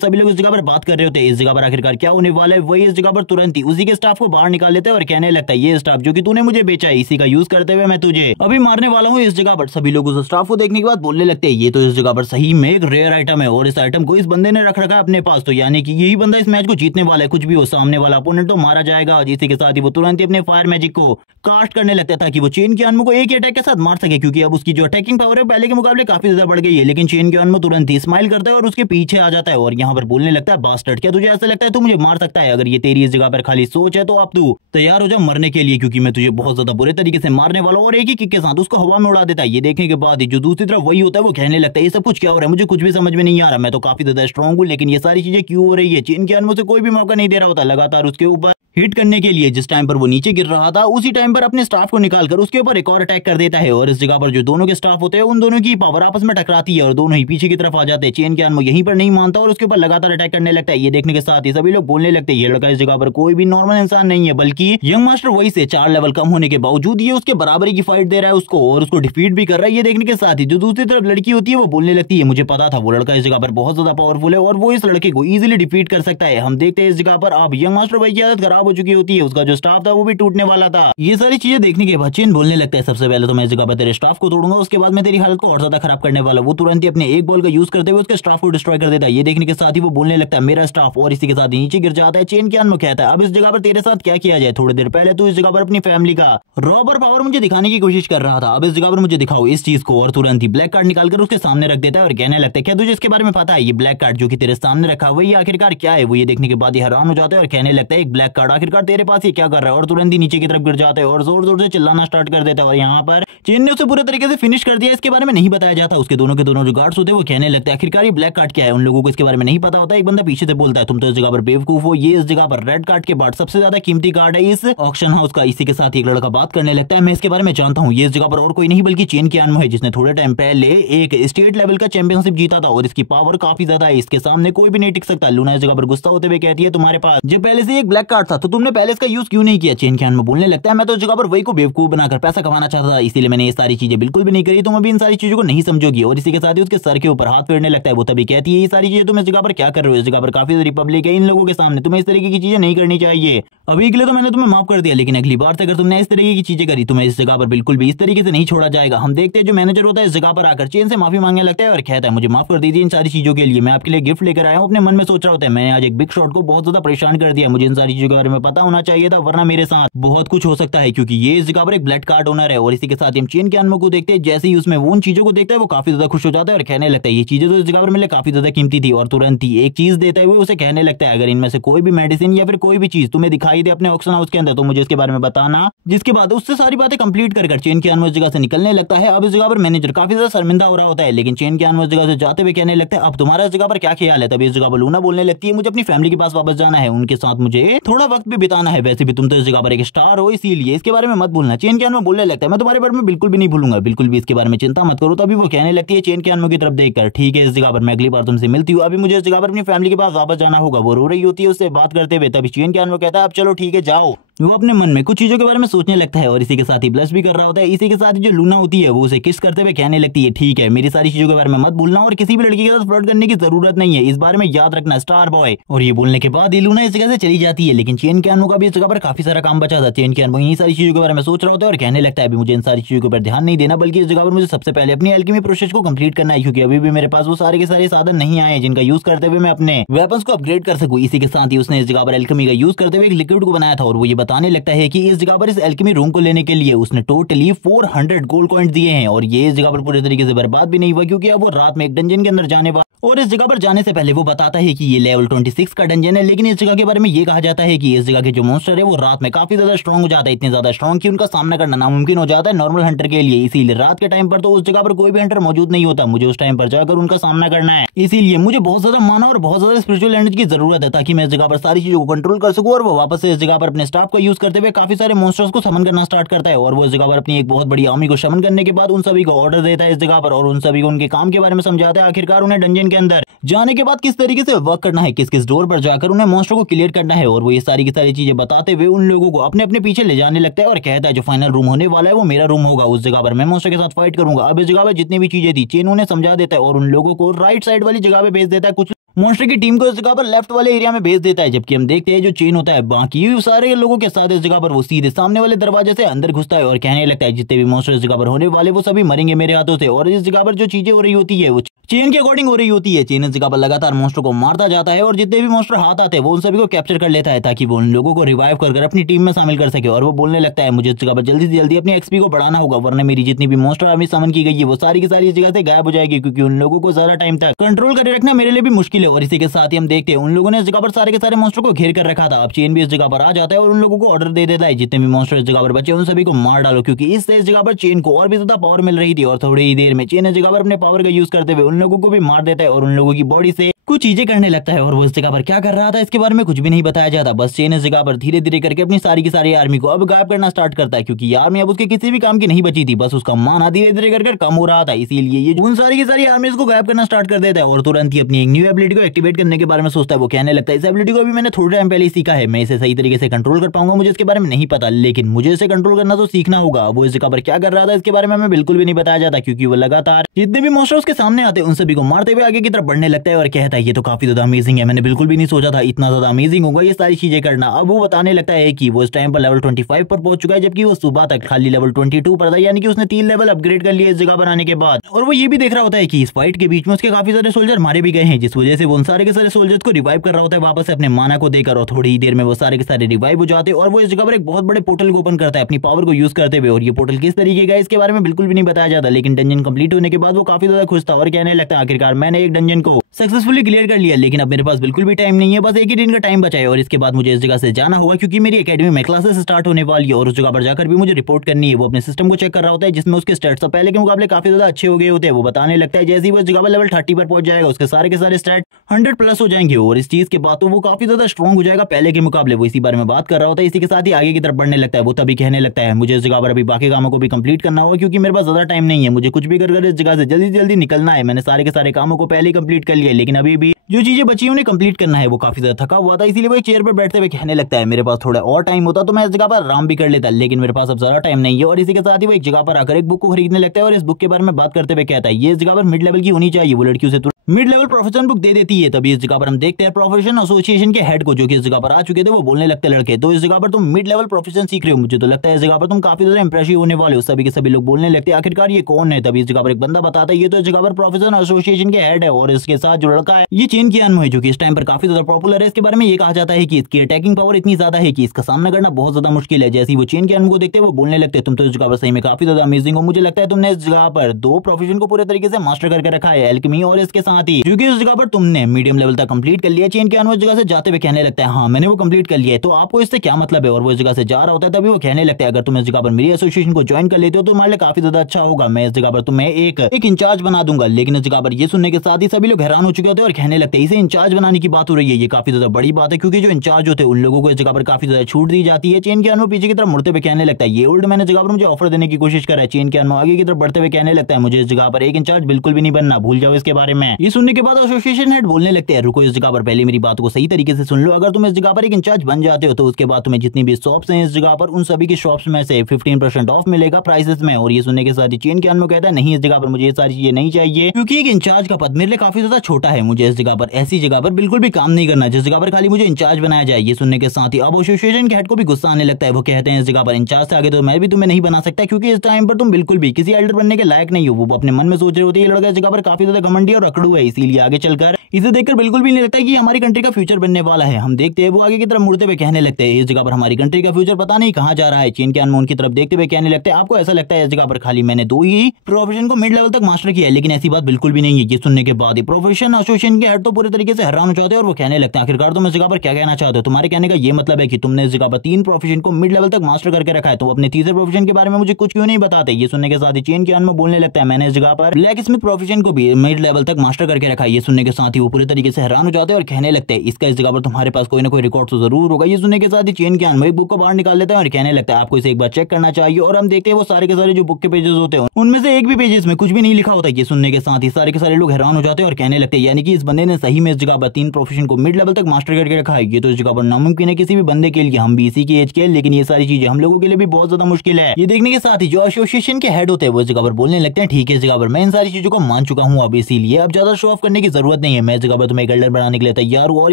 सभी लोग इस जगह पर बात कर रहे होते हैं इस जगह पर आखिरकार क्या होने वाला है। वही इस जगह पर तुरंत ही उसी के स्टाफ को बाहर निकाल लेते हैं और कहने लगता है ये स्टाफ जो कि तूने मुझे बेचा है इसी का यूज करते हुए मैं तुझे अभी मारने वाला हूँ इस जगह पर। सभी लोग उस स्टाफ को देखने के बाद बोलने लगते हैं ये तो इस जगह पर सही में एक रेयर आइटम है और इस आइटम को इस बंदे ने रख रखा है अपने पास, तो यानी कि यही बंदा इस मैच को जीतने वाला है, कुछ भी हो सामने वाला अपोनेंट तो मारा जाएगा। और इसी के साथ ही वो तुरंत ही अपने फायर मैजिक को कास्ट करने लगता है ताकि वो चेन की अनमो को एक ही अटैक के साथ मार सके, क्योंकि अब उसकी जो अटैकिंग पावर है पहले के मुकाबले काफी ज्यादा बढ़ गई है। लेकिन चेन की अनमो तुरंत ही स्माइल करता है और उसके पीछे आ जाता है और यहाँ पर बोलने लगता है बास्टर्ड क्या तुझे ऐसा लगता है तू मुझे मार सकता है, अगर ये तेरी इस जगह पर खाली सोच है तो अब तू तैयार हो जा मरने के लिए, क्योंकि मैं तुझे बहुत ज्यादा बुरे तरीके से मारने वाला हूं। और एक ही किक के साथ उसको हवा में उड़ा देता है। ये देखने के बाद जो दूसरी तरफ वही होता है वो कहने लगता है ये सब कुछ क्या हो रहा है, मुझे कुछ भी समझ में नहीं आ रहा, मैं तो काफी ज्यादा स्ट्रॉन्ग हूँ लेकिन ये सारी चीजें क्यों हो रही है। चेन की अनमो से कोई भी मौका नहीं दे रहा होता लगातार उसके ऊपर हिट करने के लिए। जिस टाइम पर वो नीचे गिर रहा था उसी टाइम पर अपने स्टाफ को निकालकर उसके ऊपर एक और अटैक कर देता है और इस जगह पर जो दोनों के स्टाफ होते हैं उन दोनों की पावर आपस में टकराती है और दोनों ही पीछे की तरफ आ जाते हैं। चेन की अनमो यहीं पर नहीं मानता और उसके ऊपर लगातार अटैक करने लगता है। ये देखने के साथ ही सभी लोग बोलने लगते हैं ये लड़का इस जगह पर कोई भी नॉर्मल इंसान नहीं है, बल्कि यंग मास्टर वही से 4 लेवल कम होने के बावजूद ये उसके बराबरी की फाइट दे रहा है उसको और उसको डिफीट भी कर रहा है। ये देखने के साथ ही जो दूसरी तरफ लड़की होती है वो बोलने लगती है मुझे पता था वो लड़का इस जगह पर बहुत ज्यादा पावरफुल है और वो इस लड़के को इजीली डिफीट कर सकता है। हम देखते हैं इस जगह पर अब यंग मास्टर वही की आदत खराब हो चुकी होती है, उसका जो स्टाफ था वो भी टूटने वाला था। ये सारी चीजें देखने के बाद चेन बोलने लगता है सबसे पहले तो मैं इस जगह पर तेरे स्टाफ को तोड़ूंगा, उसके बाद मैं तेरी हालत को और ज्यादा खराब करने वाला। वो तुरंत ही अपने एक बॉल का यूज करते हुए उसके स्टाफ को डिस्ट्रॉय कर देता है। ये देखने के साथ ही वो बोलने लगता है मेरा स्टाफ, और इसी के साथ नीचे गिर जाता है। चेन की अनमो कहता है अब इस जगह पर तेरे साथ क्या किया जाए, थोड़ी देर पहले तू इस जगह पर अपनी फैमिली का रॉबर पावर मुझे दिखाने की कोशिश कर रहा था, अब इस जगह पर मुझे दिखाओ इस चीज को। और तुरंत ही ब्लैक कार्ड निकालकर उसके सामने रख देता है और कहने लगता है क्या तुझे इसके बारे में पता है, ये ब्लैक कार्ड जो कि तेरे सामने रखा हुआ है ये आखिरकार क्या है। वो ये देखने के बाद ही हैरान हो जाता है और कहने लगता है एक ब्लैक कार्ड आखिरकार तेरे पास ये क्या कर रहा है, और तुरंत ही नीचे की तरफ गिर जाता है और जोर जोर से चिल्लाना स्टार्ट कर देता है। और यहाँ पर चेन ने उसे पूरे तरीके से फिनिश कर दिया, इसके बारे में नहीं बताया जाता। उसके दोनों के दोनों जो गार्ड्स होते हैं वो कहने लगते हैं आखिरकार ये ब्लैक कार्ड क्या है, उन लोगों को इसके बारे में नहीं पता होता। एक बंदा पीछे से बोलता है तुम तो इस जगह पर बेवकूफ हो, ये इस जगह पर रेड कार्ड के बाद सबसे ज्यादा कीमती कार्ड है इस ऑक्शन हाउस का। इसी के साथ एक लड़का बात करने लगता है मैं इसके बारे में जानता हूँ, ये इस जगह पर और कोई नहीं बल्कि चेन की अनमो है जिसने थोड़े टाइम पहले एक स्टेट लेवल का चैंपियनशिप जीता था और इसकी पावर काफी ज्यादा है, इसके सामने कोई भी नहीं टिक सकता। लूना इस जगह पर गुस्सा होते हुए कहती है तुम्हारे पास जब पहले से एक ब्लैक कार्ड था तो तुमने पहले इसका यूज क्यों नहीं किया। चेन की अनमो बोलने लगता है मैं तो इस जगह पर वही को बेवकूफ बनाकर पैसा कमाना चाहता था, इसीलिए मैंने ये सारी चीजें बिल्कुल भी नहीं करी, तुम अभी इन सारी चीजों को नहीं समझोगी। और इसी के साथ ही उसके सर के ऊपर हाथ फेरने लगता है। वो तभी कहती है ये सारी चीजें तुम इस जगह पर क्या कर रहे हो, इस जगह पर काफी रिपब्लिक है, इन लोगों के सामने तुम्हें इस तरीके की चीजें नहीं करनी चाहिए। अभी के लिए तो मैंने तुम्हें माफ कर दिया लेकिन अगली बार से अगर तुमने इस तरीके की चीजें करी तुम्हें इस जगह पर बिल्कुल भी इस तरीके से नहीं छोड़ा जाएगा। हम देखते हैं जो मैनेजर होता है इस जगह पर आकर चेन से माफी मांगने लगता है और कहता है मुझे माफ कर दीजिए इन सारी चीजों के लिए, मैं आपके लिए गिफ्ट लेकर आया हूँ। अपने मन में सोच रहा होता है मैंने आज एक बिग शॉट को बहुत ज्यादा परेशान कर दिया, मुझे इन सारी चीजों के बारे में पता होना चाहिए था वरना मेरे साथ बहुत कुछ हो सकता है, क्योंकि ये इस जगह पर एक ब्लड कार्ड ओनर है। और इसी के साथ हम चेन के अनमो को देखते हैं, जैसे ही उसमें वो उन चीजों को देखता है वो काफी ज्यादा खुश हो जाता है और कहने लगता है ये चीजें तो इस जगह पर मिले काफी ज्यादा कीमती थी। और तुरंत ही एक चीज देता है वो उसे कहने लगता है अगर इनमें से कोई भी मेडिसिन या फिर कोई भी चीज तुम्हें दिखाई दे अपने ऑक्शन हाउस के अंदर तो मुझे इसके बारे में बताना। जिसके बाद उससे सारी बातें कंप्लीट कर चेन की अनमो इस जगह से निकलने लगता है। अब इस जगह पर मैनेजर काफी ज्यादा शर्मिंदा हो रहा होता है, लेकिन चेन की अनमो इस जगह से जाते हुए कहने लगता है अब तुम्हारा इस जगह पर क्या ख्याल है। तभी इस जगह पर लूना बोलने लगती है मुझे अपनी फैमिली के पास वापस जाना है, उनके साथ मुझे थोड़ा वक्त भी बिताना है, वैसे भी तुम तो इस जगह पर एक स्टार हो, इसीलिए इसके बारे में मत भूलना। चेन कियानवो बोलने लगता है मैं तुम्हारे बारे में बिल्कुल भी नहीं भूलूंगा, बिल्कुल भी इसके बारे में चिंता मत करो। तभी वो कहने लगती है चेन कियानवो की तरफ देखकर, ठीक है इस जगह पर मैं अगली बार तुमसे मिलती हूँ, अभी मुझे इस जगह पर अपनी फैमिली के पास वापस जाना होगा। वो रो रही होती है उससे बात करते हुए। तभी चेन कियानवो कहता है अब चलो ठीक है जाओ। वो अपने मन में कुछ चीजों के बारे में सोचने लगता है और इसी के साथ ही ब्लश भी कर रहा होता है। इसी के साथ ही जो लूना होती है वो उसे किस करते हुए कहने लगती है ठीक है मेरी सारी चीजों के बारे में मत भूलना और किसी भी लड़की के साथ फ्लर्ट करने की जरूरत नहीं है, इस बारे में याद रखना स्टार बॉय। और ये बोलने के बाद लूना इस जगह से चली जाती है। लेकिन चेन कियानवो का भी इस जगह पर काफी सारा काम बचा था। चेन कियानवो इन्हीं सारी चीजों के बारे में सोच रहा होता है और कहने लगता है अभी मुझे इन सारी चीजों के ऊपर ध्यान नहीं देना, बल्कि इस जगह पर मुझे सबसे पहले अपनी एल्केमी प्रोसेस को कंप्लीट करना है, क्योंकि अभी भी मेरे पास वो सारे के सारे साधन नहीं आए जिनका यूज करते हुए मैं अपने वेपन्स को अपग्रेड कर सकूं। इसी के साथ ही उसने इस जगह पर एल्केमी का यूज करते हुए एक लिक्विड को बनाया था और वो ये बताने लगता है कि इस जगह पर इस एल्केमी रूम को लेने के लिए उसने टोटली 400 गोल्ड कॉइंस दिए हैं और ये इस जगह पर पूरे तरीके से बर्बाद भी नहीं हुआ, क्योंकि अब वो रात में एक डंजन के अंदर जाने वाला और इस जगह पर जाने से पहले वो बताता है कि ये लेवल 26 का डंजन है। लेकिन इस जगह के बारे में ये कहा जाता है कि इस जगह के जो मॉन्स्टर है वो रात में काफी ज्यादा स्ट्रॉन्ग हो जाता है, इतने ज्यादा स्ट्रॉन्ग कि उनका सामना करना नामुमकिन हो जाता है नॉर्मल हंटर के लिए। इसीलिए रात के टाइम पर तो उस जगह पर कोई भी हंटर मौजूद नहीं होता, मुझे उस टाइम पर जाकर उनका सामना करना है। इसीलिए मुझे बहुत ज्यादा माना और बहुत ज्यादा स्पिरिचुअल एनर्जी की जरूरत है ताकि मैं इस जगह पर सारी चीजों को कंट्रोल कर सकूं। और वो वापस से इस जगह पर अपने स्टाफ का यूज करते हुए काफी सारे मॉन्स्टर्स को समन करना स्टार्ट करता है और वो इस जगह पर अपनी एक बहुत बड़ी आर्मी को समन करने के बाद उन सभी को ऑर्डर देता है इस जगह पर और उन सभी को उनके काम के बारे में समझाता है। आखिरकार उन्हें डंजन के अंदर जाने के बाद किस तरीके से वर्क करना है, किस किस डोर पर जाकर उन्हें मॉन्स्टर को क्लियर करना है और वो ये सारी की सारी चीजें बताते हुए उन लोगों को अपने अपने पीछे ले जाने लगता है और कहता है जो फाइनल रूम होने वाला है वो मेरा रूम होगा, उस जगह पर मैं मॉन्स्टर के साथ फाइट करूंगा। अब इस जगह पर जितनी भी चीजें थी चेन उन्हें समझा देता है और उन लोगों को राइट साइड वाली जगह पे भेज देता है, कुछ मॉन्स्टर की टीम को इस जगह पर लेफ्ट वाले एरिया में भेज देता है। जबकि हम देखते हैं जो चेन होता है बाकी सारे लोगों के साथ इस जगह पर वो सीधे सामने वाले दरवाजे से अंदर घुसता है और कहने लगता है जितने भी मॉन्स्टर इस जगह पर होने वाले वो सभी मरेंगे मेरे हाथों से। और इस जगह पर जो चीजें हो रही होती है वो चेन के अकॉर्डिंग हो रही होती है। चेन इस जगह पर लगातार मॉन्स्टर को मारता जाता है और जितने भी मॉन्स्टर हाथ आते हैं वो उन सभी को कैप्चर कर लेता है ताकि वो उन लोगों को रिवाइव कर अपनी टीम में शामिल कर सके। और वो बोलने लगता है मुझे इस जगह पर जल्दी से जल्दी अपनी एक्सपी को बढ़ाना होगा वरना मेरी जितनी भी मॉन्स्टर आर्मी समन की गई है वो सारी की सारी इस जगह से गायब हो जाएगी, क्योंकि उन लोगों को ज्यादा टाइम तक कंट्रोल करके रखना मेरे लिए भी मुश्किल है। और इसी के साथ ही हम देखते हैं उन लोगों ने इस जगह पर सारे के सारे मॉन्स्टर को घेर कर रखा था। अब चेन भी इस जगह पर आ जाता है और उन लोगों को ऑर्डर दे देता है जितने भी मॉन्स्टर इस जगह पर बचे उन सभी को मार डालो, क्योंकि इससे इस जगह पर चेन को और भी ज्यादा पावर मिल रही थी। और थोड़ी ही देर में चेन इस जगह पर अपने पावर का यूज करते हुए उन लोगों को भी मार देता है और उन लोगों की बॉडी से कुछ चीजें करने लगता है। और वो इस जगह पर क्या कर रहा था इसके बारे में कुछ भी नहीं बताया जाता, बस चेन इस जगह पर धीरे धीरे करके अपनी सारी की सारी आर्मी को अब गायब करना स्टार्ट करता है, क्योंकि आर्मी अब उसके किसी भी काम की नहीं बची थी, बस उसका माना धीरे धीरे करके कम हो रहा था। इसीलिए ये उन सारी की सारी आर्मी को गायब करना स्टार्ट कर देता है और तुरंत ही अपनी एक न्यू एबिलिटी को एक्टिवेट करने के बारे में सोचता है। वो कहने लगता है इस एबिलिटी को अभी मैंने थोड़े टाइम पहले सीखा है, मैं इसे सही तरीके से कंट्रोल कर पाऊंगा, मुझे इसके बारे में नहीं पता, लेकिन मुझे इसे कंट्रोल करना तो सीखना होगा। वो इस जगह पर क्या कर रहा था इसके बारे में हमें बिल्कुल भी नहीं बताया जाता, क्योंकि वो लगातार जितने भी मॉन्स्टर उसके सामने आते हैं उन सभी को मारते हुए आगे की तरफ बढ़ने लगता है और कहता है ये तो काफी ज्यादा अमेजिंग है, मैंने बिल्कुल भी नहीं सोचा था इतना ज्यादा अमेजिंग होगा ये सारी चीजें करना। अब वो बताने लगता है कि वो इस टाइम पर लेवल 25 पर पहुंच चुका है, जबकि वो सुबह तक खाली लेवल 22 पर था, यानी कि उसने 3 लेवल अपग्रेड कर लिया इस जगह पर आने के बाद। और वो ये भी देख रहा होता है कि इस फाइट के बीच में उसके काफी सारे सोल्जर मारे भी गए हैं, जिस वजह से वो उन सारे के सारे सोल्जर्स को रिवाइव कर रहा होता है वापस से अपने माना को देकर। और थोड़ी ही देर में वो सारे के सारे रिवाइव हो जाते हैं और वो इस जगह पर एक बहुत बड़े पोर्टल को ओपन करता है अपनी पावर को यूज करते हुए। और ये पोर्टल किस तरीके का है इसके बारे में बिल्कुल भी नहीं बताया जाता, लेकिन डंजन कंप्लीट होने के बाद वो काफी ज्यादा खुश था और कहने लगता है आखिरकार मैंने एक डंजन को सक्सेसफुली क्लियर कर लिया, लेकिन अब मेरे पास बिल्कुल भी टाइम नहीं है, बस एक ही दिन का टाइम बचा है और इसके बाद मुझे इस जगह से जाना होगा, क्योंकि मेरी एकेडमी में क्लासेस स्टार्ट होने वाली है और उस जगह पर जाकर भी मुझे रिपोर्ट करनी है। वो अपने सिस्टम को चेक कर रहा होता है जिसमें उसके स्टैट्स पहले के मुकाबले काफी ज्यादा अच्छे हो गए होते हैं। वो बताने लगता है जैसे ही वो इस जगह पर लेवल 30 पर पहुंच जाएगा उसके सारे के सारे स्टैट 100 प्लस हो जाएंगे और इस चीज के बाद तो वो काफी ज्यादा स्ट्रॉन्ग हो जाएगा पहले के मुकाबले। वो इसी बारे में बात कर रहा होता है, इसी के साथ ही आगे की तरफ बढ़ने लगता है। वो तभी कहने लगता है मुझे इस जगह पर अभी बाकी कामों को भी कंप्लीट करना होगा, क्योंकि मेरे पास ज्यादा टाइम नहीं है, मुझे कुछ भी कर इस जगह से जल्दी जल्दी निकलना है। मैंने सारे के सारे कामों को पहले ही कंप्लीट कर लिया, लेकिन अभी भी जो चीजें बची उन्हें कंप्लीट करना है। वो काफी ज्यादा थका हुआ था, इसीलिए वो एक चेयर पर बैठते हुए कहने लगता है मेरे पास थोड़ा और टाइम होता तो मैं इस जगह पर आराम भी कर लेता, लेकिन मेरे पास अब ज्यादा टाइम नहीं है। और इसी के साथ ही वो एक जगह पर आकर एक बुक को खरीदने लगता है और इस बुक के बारे में बात करते हुए कहता है ये इस जगह पर मिड लेवल की होनी चाहिए। वो लड़की उसे मिड लेवल प्रोफेशन बुक दे देती है। तभी इस जगह पर हम देखते हैं प्रोफेशन एसोसिएशन के हेड को, जो कि इस जगह पर आ चुके थे। वो बोलने लगते लड़के तो इस जगह पर तुम मिड लेवल प्रोफेशन सीख रहे हो, मुझे तो लगता है इस जगह पर तुम काफी ज्यादा इंप्रेसिव होने वाले हो। सभी के सभी लोग बोलने लगते हैं आखिरकार ये कौन है। तभी इस जगह पर एक बंदा बताता है ये तो इस जगह पर प्रोफेशन एसोसिएशन के हेड है और इसके साथ जो लड़का है ये चेन कियानवो है, जो कि इस टाइम पर काफी ज्यादा पॉपुलर है। इसके बारे में ये कहा जाता है कि इसकी अटैकिंग पावर इतनी ज्यादा है कि इसका सामना करना बहुत ज्यादा मुश्किल है। जैसे ही वो चेन कियानवो को देखते हैं वो बोलने लगते हैं तुम तो इस जगह पर सही में काफी ज्यादा अमेजिंग हो, मुझे लगता है तुमने इस जगह पर 2 प्रोफेशन को पूरे तरीके से मास्टर करके रखा है, एल्केमी और इसके साथ ही क्योंकि उस जगह पर तुमने मीडियम लेवल तक कंप्लीट कर लिया, चेन कियान उस जगह से जाते हुए कहने लगता है हाँ मैंने वो कंप्लीट कर लिया है, तो आपको इससे क्या मतलब है, और वो इस जगह से जा रहा होता है। तभी वो कहने लगता है अगर तुम इस जगह पर मेरी एसोसिएशन को ज्वाइन कर लेते हो तो तुम्हारे लिए काफी ज्यादा अच्छा होगा, मैं इस जगह पर तुम्हें एक इंचार्ज बना दूंगा। लेकिन इस जगह पर ये सुनने के साथ ही सभी लोग हैरान हो चुके होते हैं और कहने लगते हैं इसे इंचार्ज बनाने की बात हो रही है, ये काफी ज्यादा बड़ी बात है, क्योंकि जो इंचार्ज होते हैं उन लोगों को इस जगह पर काफी ज्यादा छूट दी जाती है। चेन कियान पीछे की तरफ मुड़ते हुए कहने लगता है ये ओल्ड मैन इस जगह पर मुझे ऑफर देने की कोशिश कर रहा है। चेन कियान आगे की तरफ बढ़ते हुए कहने लगता है मुझे इस जगह पर एक इंचार्ज बिल्कुल भी नहीं बनना, भूल जाओ इसके बारे में। ये सुनने के बाद एसोसिएशन हेड बोलने लगते हैं रुको इस जगह पर पहले मेरी बात को सही तरीके से सुन लो, अगर तुम इस जगह पर एक इंचार्ज बन जाते हो तो उसके बाद तुम्हें जितनी भी शॉप्स हैं इस जगह पर उन सभी की शॉप्स में से 15% ऑफ मिलेगा प्राइसेस में। और ये सुनने के साथ ही चेन कियान कहता है नहीं इस जगह पर मुझे ये सारी चीजें नहीं चाहिए, क्योंकि एक इंचार्ज का पद मेरे लिए काफी ज्यादा छोटा है, मुझे इस जगह पर ऐसी जगह पर बिल्कुल भी काम नहीं करना जिस जगह पर खाली मुझे इंचार्ज बनाया जाए। ये सुनने के साथ ही अब एसोसिएशन के हेड को भी गुस्सा आने लगता है, वो कहते हैं इस जगह पर इंचार्ज से आगे तो मैं भी तुम्हें नहीं बना सकता, क्योंकि इस टाइम पर तुम बिल्कुल भी किसी एल्डर बनने के लायक नहीं हो। वो अपने मन में सोच रहे होते हैं ये लड़का इस जगह पर काफी ज्यादा घमंडी और अकड़ू है, इसीलिए आगे चलकर इसे देखकर बिल्कुल भी नहीं लगता कि हमारी कंट्री का फ्यूचर बनने वाला है। हम देखते हैं वो आगे की तरफ मुड़ते हुए कहने लगते हैं इस जगह पर हमारी कंट्री का फ्यूचर पता नहीं कहां जा रहा है। चेन कियान उनकी तरफ देखते हुए कहने लगते हैं आपको ऐसा लगता है इस जगह पर खाली मैंने 2 ही प्रोफेशन को मिड लेवल तक मास्टर किया है, लेकिन ऐसी बात बिल्कुल भी नहीं है। ये सुनने के बाद ही प्रोफेशन एसोसिएशन के हेड तो पूरे तरीके से हैरान हो जाते हैं और वो कहने लगते हैं आखिरकार तुम इस जगह पर क्या कहना चाहते हो, तुम्हारे कहने का ये मतलब है कि तुमने इस जगह पर 3 प्रोफेशन को मिड लेवल तक मास्टर करके रखा है, तो अपने तीसरे प्रोफेशन के बारे में मुझे कुछ क्यों नहीं बताते। ये सुनने के साथ ही चेन कियान बोलने लगता है मैंने इस जगह पर ब्लैक स्मिथ प्रोफेशन को भी मिड लेवल तक मास्टर करके रखा है। ये सुनने के साथ ही वो पूरे तरीके से हैरान हो जाते हैं और कहने लगते हैं इसका इस जगह पर तुम्हारे पास कोई ना कोई रिकॉर्ड तो जरूर होगा। ये सुनने के साथ ही चेन कियान एक बुक को बाहर निकाल लेता है और कहने लगता है आपको इसे एक बार चेक करना चाहिए। और हम देखते हैं वो सारे के सारे जो बुक के पेजेस होते हैं उनमें से एक भी पेजेस में कुछ भी नहीं लिखा होता है। ये सुनने के साथ ही सारे के सारे लोग हैरान हो जाते हैं और कहने लगते हैं यानी कि इस बंदे ने सही में इस जगह पर 3 प्रोफेशन को मिड लेवल तक मास्टर करके रखा है। ये तो इस जगह पर नामुमकिन है किसी भी बंदे के लिए, हम भी इसी की एज के, लेकिन ये सारी चीजें हम लोगों के लिए भी बहुत ज्यादा मुश्किल है। ये देखने के साथ ही जो एसोसिएशन के हेड होते हैं वो इस जगह पर बोलने लगते हैं ठीक है इस जगह पर मैं इन सारी चीजों को मान चुका हूँ, अब इसीलिए अब ज्यादा शो ऑफ करने की जरूरत नहीं है, मैं इस जगह पर तुम्हें एक एल्डर बनाने के लिए तैयार हूँ। और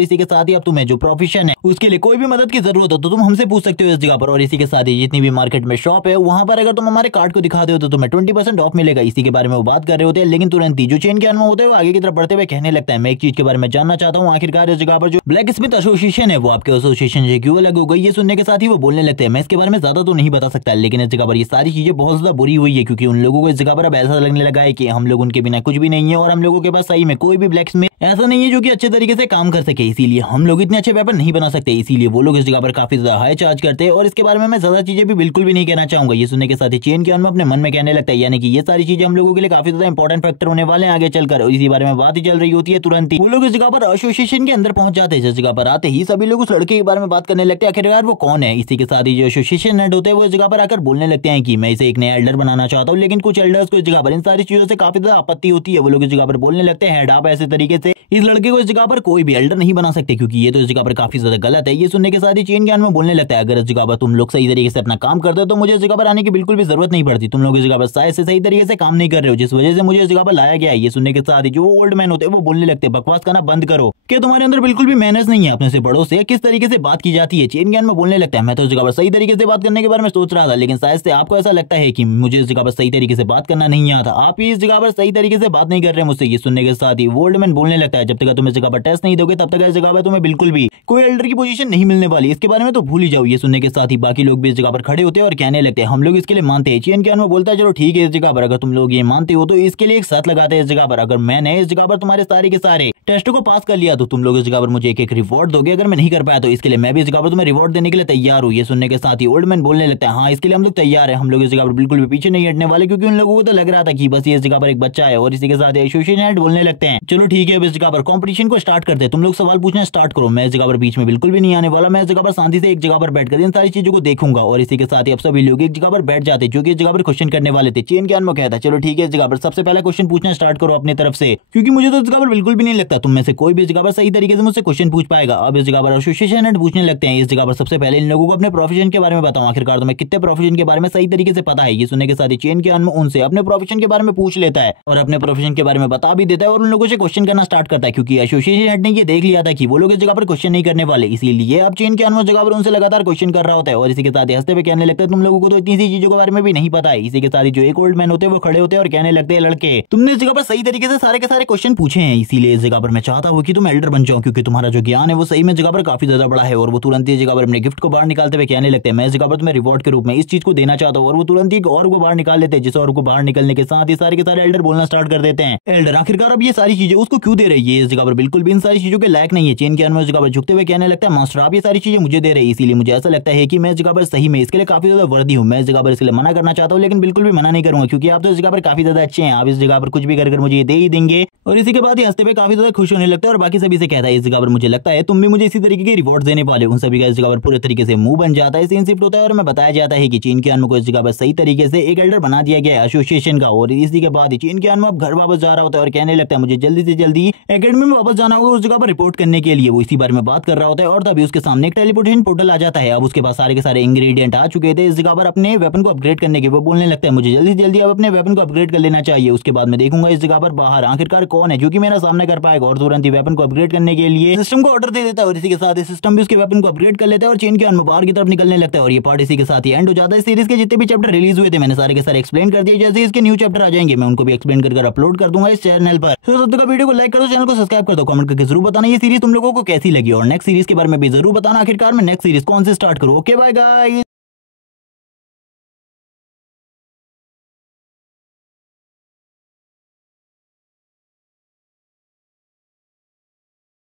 इसी के साथ ही अब तुम्हें जो प्रोफेशन है उसके लिए कोई भी मदद की जरूरत हो तो तुम हमसे पूछ सकते हो इस जगह पर। और इसी के साथ ही जितनी भी मार्केट में शॉप है वहां पर अगर तुम हमारे कार्ड को दिखाते हो तो तुम्हें 20% ऑफ मिलेगा। इसी के बारे में वो बात कर रहे होते हैं, लेकिन तुरंत ही जो चेन के अनुभव होते हैं वो आगे की तरफ बढ़ते हुए कहने लगता है मैं एक चीज के बारे में जानना चाहता हूँ, आखिरकार इस जगह पर जो ब्लैक स्मिथ एसोसिएशन है वो आपके एसोसिएशन से क्यों अलग हो गई। ये सुनने के साथ ही वो बोलने लगते हैं मैं इसके बारे में ज्यादा तो नहीं बता सकता, लेकिन इस जगह पर ये सारी चीजें बहुत ज्यादा बुरी हुई है, क्योंकि उन लोगों को इस जगह पर अब ऐसा लगने लगा है कि हम लोग उनके बिना कुछ भी नहीं है और हम लोगों के पास सही में कोई भी ब्लैक स्मिथ ऐसा नहीं है जो कि अच्छे तरीके से काम कर सके, इसीलिए हम लोग इतने अच्छे वेपन नहीं बना सकते, इसीलिए वो लोग इस जगह पर काफी ज्यादा हाई चार्ज करते हैं। और इसके बारे में मैं ज्यादा चीजें भी बिल्कुल भी नहीं कहना चाहूंगा। ये सुनने के साथ ही चेन कियान अपने मन में कहने लगता है यानी कि ये सारी चीजें हम लोगों के लिए काफी ज्यादा इंपॉर्टेंट फैक्टर होने वाले हैं आगे चलकर। इसी बारे में बात ही चल रही होती है, तुरंत ही वो लोग इस जगह पर एसोसिएशन के अंदर पहुंच जाते हैं। जिस जगह पर आते ही सभी लोग उस लड़के के बारे में बात करने लगते हैं आखिरकार वो कौन है। इसी के साथ ही जो एसोसिएशन हेड होते हैं वो इस जगह पर आकर बोलने लगते हैं कि मैं इसे एक नया एल्डर बनाना चाहता हूँ, लेकिन कुछ एल्डर्स को इस जगह पर इन सारी चीजों से काफी ज्यादा आपत्ति होती है। वो लोग इस जगह पर बोलने लगते हैं हेड आप ऐसे तरीके से इस लड़के को इस जगह पर कोई भी एल्डर नहीं बना सकते, क्योंकि ये तो इस जगह पर काफी ज्यादा गलत है। ये सुनने के साथ ही चेन कियान बोलने लगता है अगर इस जगह पर तुम लोग सही तरीके से अपना काम करते हो तो मुझे इस जगह पर आने की बिल्कुल भी जरूरत नहीं पड़ती, तुम लोग इस जगह पर शायद से सही तरीके से काम नहीं कर रहे हो जिस वजह से मुझे इस जगह पर लाया गया है। ये सुनने के साथ ही जो ओल्ड मैन होते हैं वो बोलने लगते हैं बकवास करना बंद करो, क्या तुम्हारे अंदर बिल्कुल भी मैनर्स नहीं है, अपने से बड़ों से किस तरीके से बात की जाती है। चेन कियान बोलने लगता है मैं तो इस जगह पर सही तरीके से बात करने के बारे में सोच रहा था, लेकिन शायद से आपको ऐसा लगता है कि मुझे इस जगह पर सही तरीके से बात करना नहीं आता, आप ही इस जगह पर सही तरीके से बात नहीं कर रहे मुझसे। ये सुनने के साथ ही ओल्ड मैन बोलने लगता है जब तक तुम इस जगह पर टेस्ट नहीं दोगे तब तक इस जगह पर तुम्हें बिल्कुल भी कोई एल्डर की पोजीशन नहीं मिलने वाली, इसके बारे में तो भूल ही जाओ। ये सुनने के साथ ही बाकी लोग भी इस जगह पर खड़े होते हैं और कहने लगते हैं हम लोग इसके लिए मानते हैं। चेन कियान बोलता है चलो ठीक है इस जगह पर अगर तुम लोग ये मानते हो तो इसके लिए एक साथ लगाते हैं इस जगह पर, अगर मैंने इस जगह पर तुम्हारे सारे के सारे टेस्ट को पास कर लिया तो तुम लोग इस जगह पर मुझे एक रिवॉर्ड दोगे, अगर मैं नहीं कर पाया तो इसके लिए मैं भी इस जगह पर तुम्हें रिवॉर्ड देने के लिए तैयार हूँ। ये सुनने के साथ ही ओल्ड मैन बोलने लगता है हाँ इसके लिए हम लोग तैयार है, हम लोग इस जगह पर बिल्कुल भी पीछे नहीं हटने वाले, क्योंकि उन लोगों को तो लग रहा था कि बस ये इस जगह पर एक बच्चा है। और इसी के साथ एसोसिएशन हेड बोलने लगते हैं चलो ठीक है अब इस जगह पर कंपटीशन को स्टार्ट करते हैं, तुम लोग सवाल पूछना स्टार्ट करो, मैं इस जगह पर बीच में बिल्कुल भी नहीं आने वाला, मैं इस जगह पर शांति से एक जगह पर बैठकर इन सारी चीजों को देखूंगा। और इसी के साथ ही अब सभी लोग एक जगह पर बैठ जाते जो कि इस जगह पर क्वेश्चन करने वाले थे। चेन कियान कहता चलो ठीक है इस जगह पर सबसे पहला क्वेश्चन पूछना स्टार्ट करो अपनी तरफ से, क्योंकि मुझे तो इस जगह पर बिल्कुल भी नहीं लगता तुम में से कोई भी इस जगह पर सही तरीके से मुझसे क्वेश्चन पूछ पाएगा। अब इस जगह पर एसोसिएशन हेड पूछने लगते हैं इस जगह पर सबसे पहले इन लोगों को अपने प्रोफेशन के बारे में बताओ, आखिरकार तुम्हें कितने प्रोफेशन के बारे में सही तरीके से पता है। ये सुनने के साथ ही चेन कियान उनसे अपने प्रोफेशन के बारे में पूछ लेता है और अपने प्रोफेशन के बारे में बता भी देता है और उन लोगों से क्वेश्चन करना स्टार्ट करता है, क्योंकि एसोसिएशन हेड ने ये देख लिया था कि वो लोग इस जगह पर क्वेश्चन नहीं नहीं करने वाले। इसीलिए अब चेन के उस जगह पर उनसे लगातार क्वेश्चन कर रहा होता है और इसी के साथ हंसते हुए कहने लगता है तुम लोगों को तो इतनी सी चीजों के बारे में भी नहीं पता है। इसी के साथ जो एक ओल्ड मैन होते हैं वो खड़े होते हैं और कहने लगते हैं लड़के तुमने इस जगह पर सही तरीके से सारे के सारे क्वेश्चन पूछे हैं, इसीलिए इस जगह पर मैं चाहता हूँ कि तुम एल्डर बन जाओ क्योंकि तुम्हारा जो ज्ञान है वो सही में जगह पर काफी ज्यादा बड़ा है। और वो तुरंत ही जगह पर अपने गिफ्ट को बाहर निकालते हुए कहने लगते हैं मैं इस जगह पर तुम्हें रिवॉर्ड के रूप में इस चीज को देना चाहता हूँ। और वो तुरंत ही एक और को बाहर निकाल लेते हैं जिस और को बाहर निकलने के साथ ही सारे के सारे एल्डर बोलना स्टार्ट कर देते हैं एल्डर आखिरकार अब ये सारी चीजें उसको क्यों दे रही है, इस जगह पर बिल्कुल भी इन सारी चीजों के लायक नहीं है। चेन के उस जगह पर झुकते हुए कहने लगता है मास्टर आप ये सारी चीजें मुझे दे रहे हैं, इसीलिए मुझे ऐसा लगता है कि मैं इस जगह पर सही में इसके लिए काफी ज्यादा वर्दी हूँ। मैं इस जगह पर इसके लिए मना करना चाहता हूँ लेकिन बिल्कुल भी मना नहीं करूंगा क्योंकि आप तो इस जगह पर काफी ज्यादा अच्छे हैं, आप इस जगह पर कुछ भी कर मुझे दे ही देंगे। और इसी के बाद ही हंसते हुए काफी ज्यादा खुश होने लगता है और बाकी सभी से कहता है इस जगह पर मुझे लगता है तुम भी मुझे इसी तरीके के रिवॉर्ड देने वाले। उन सभी का इस जगह पर पूरे तरीके से मुंह बन जाता है, सीन शिफ्ट होता है और मैं बताया जाता है कि चीन के को इस जगह पर सही तरीके से एक एल्डर बना दिया गया है एसोसिएशन का। और इसी के बाद चीन के अब घर वापस जा रहा होता है और कहने लगता है मुझे जल्दी से जल्दी एकेडमी में वापस जाना होगा उस जगह पर रिपोर्ट करने के लिए। वो इसी बारे में बात कर रहा होता है और तभी उसके सामने एक टेलीपोर्टेशन पोर्टल आ जाता है। अब उसके पास सारे के सारे इंग्रेडिएंट आ चुके थे इस जगह पर अपने वेपन को अपग्रेड करने के। वो बोलने लगता है मुझे जल्दी से जल्दी अब अपने वेपन को अपग्रेड कर लेना चाहिए, उसके बाद मैं देखूंगा इस जगह पर बाहर आखिरकार कौन है जो कि मेरा सामना कर पाएगा। और तुरंत ही वेपन को अपग्रेड करने के लिए सिस्टम को ऑर्डर दे देता है और इसी के साथ सिस्टम भी उसके वेपन को अपग्रेड कर लेता है और चेन के बाहर की तरफ निकलने लगता है। और ये पार्ट इसी के साथ ही एंड हो जाता है। सीरीज के जितने भी चैप्टर रिलीज हुए थे मैंने सारे के सारे एक्सप्लेन कर दिए, जैसे इसके न्यू चैप्टर आ जाएंगे मैं उनको भी एक्सप्लेन कर अपलोड कर दूंगा इस चैनल पर। तो तब तक वीडियो को लाइक कर दो, चैनल को सब्सक्राइब कर दो, कमेंट करके जरूर बताना ये सीरीज तुम लोगों को कैसी लगी और नेक्स्ट सीरीज के बारे में भी जरूर बताना आखिरकार मैं नेक्स्ट सीरीज कौन से स्टार्ट करूं। Okay bye guys.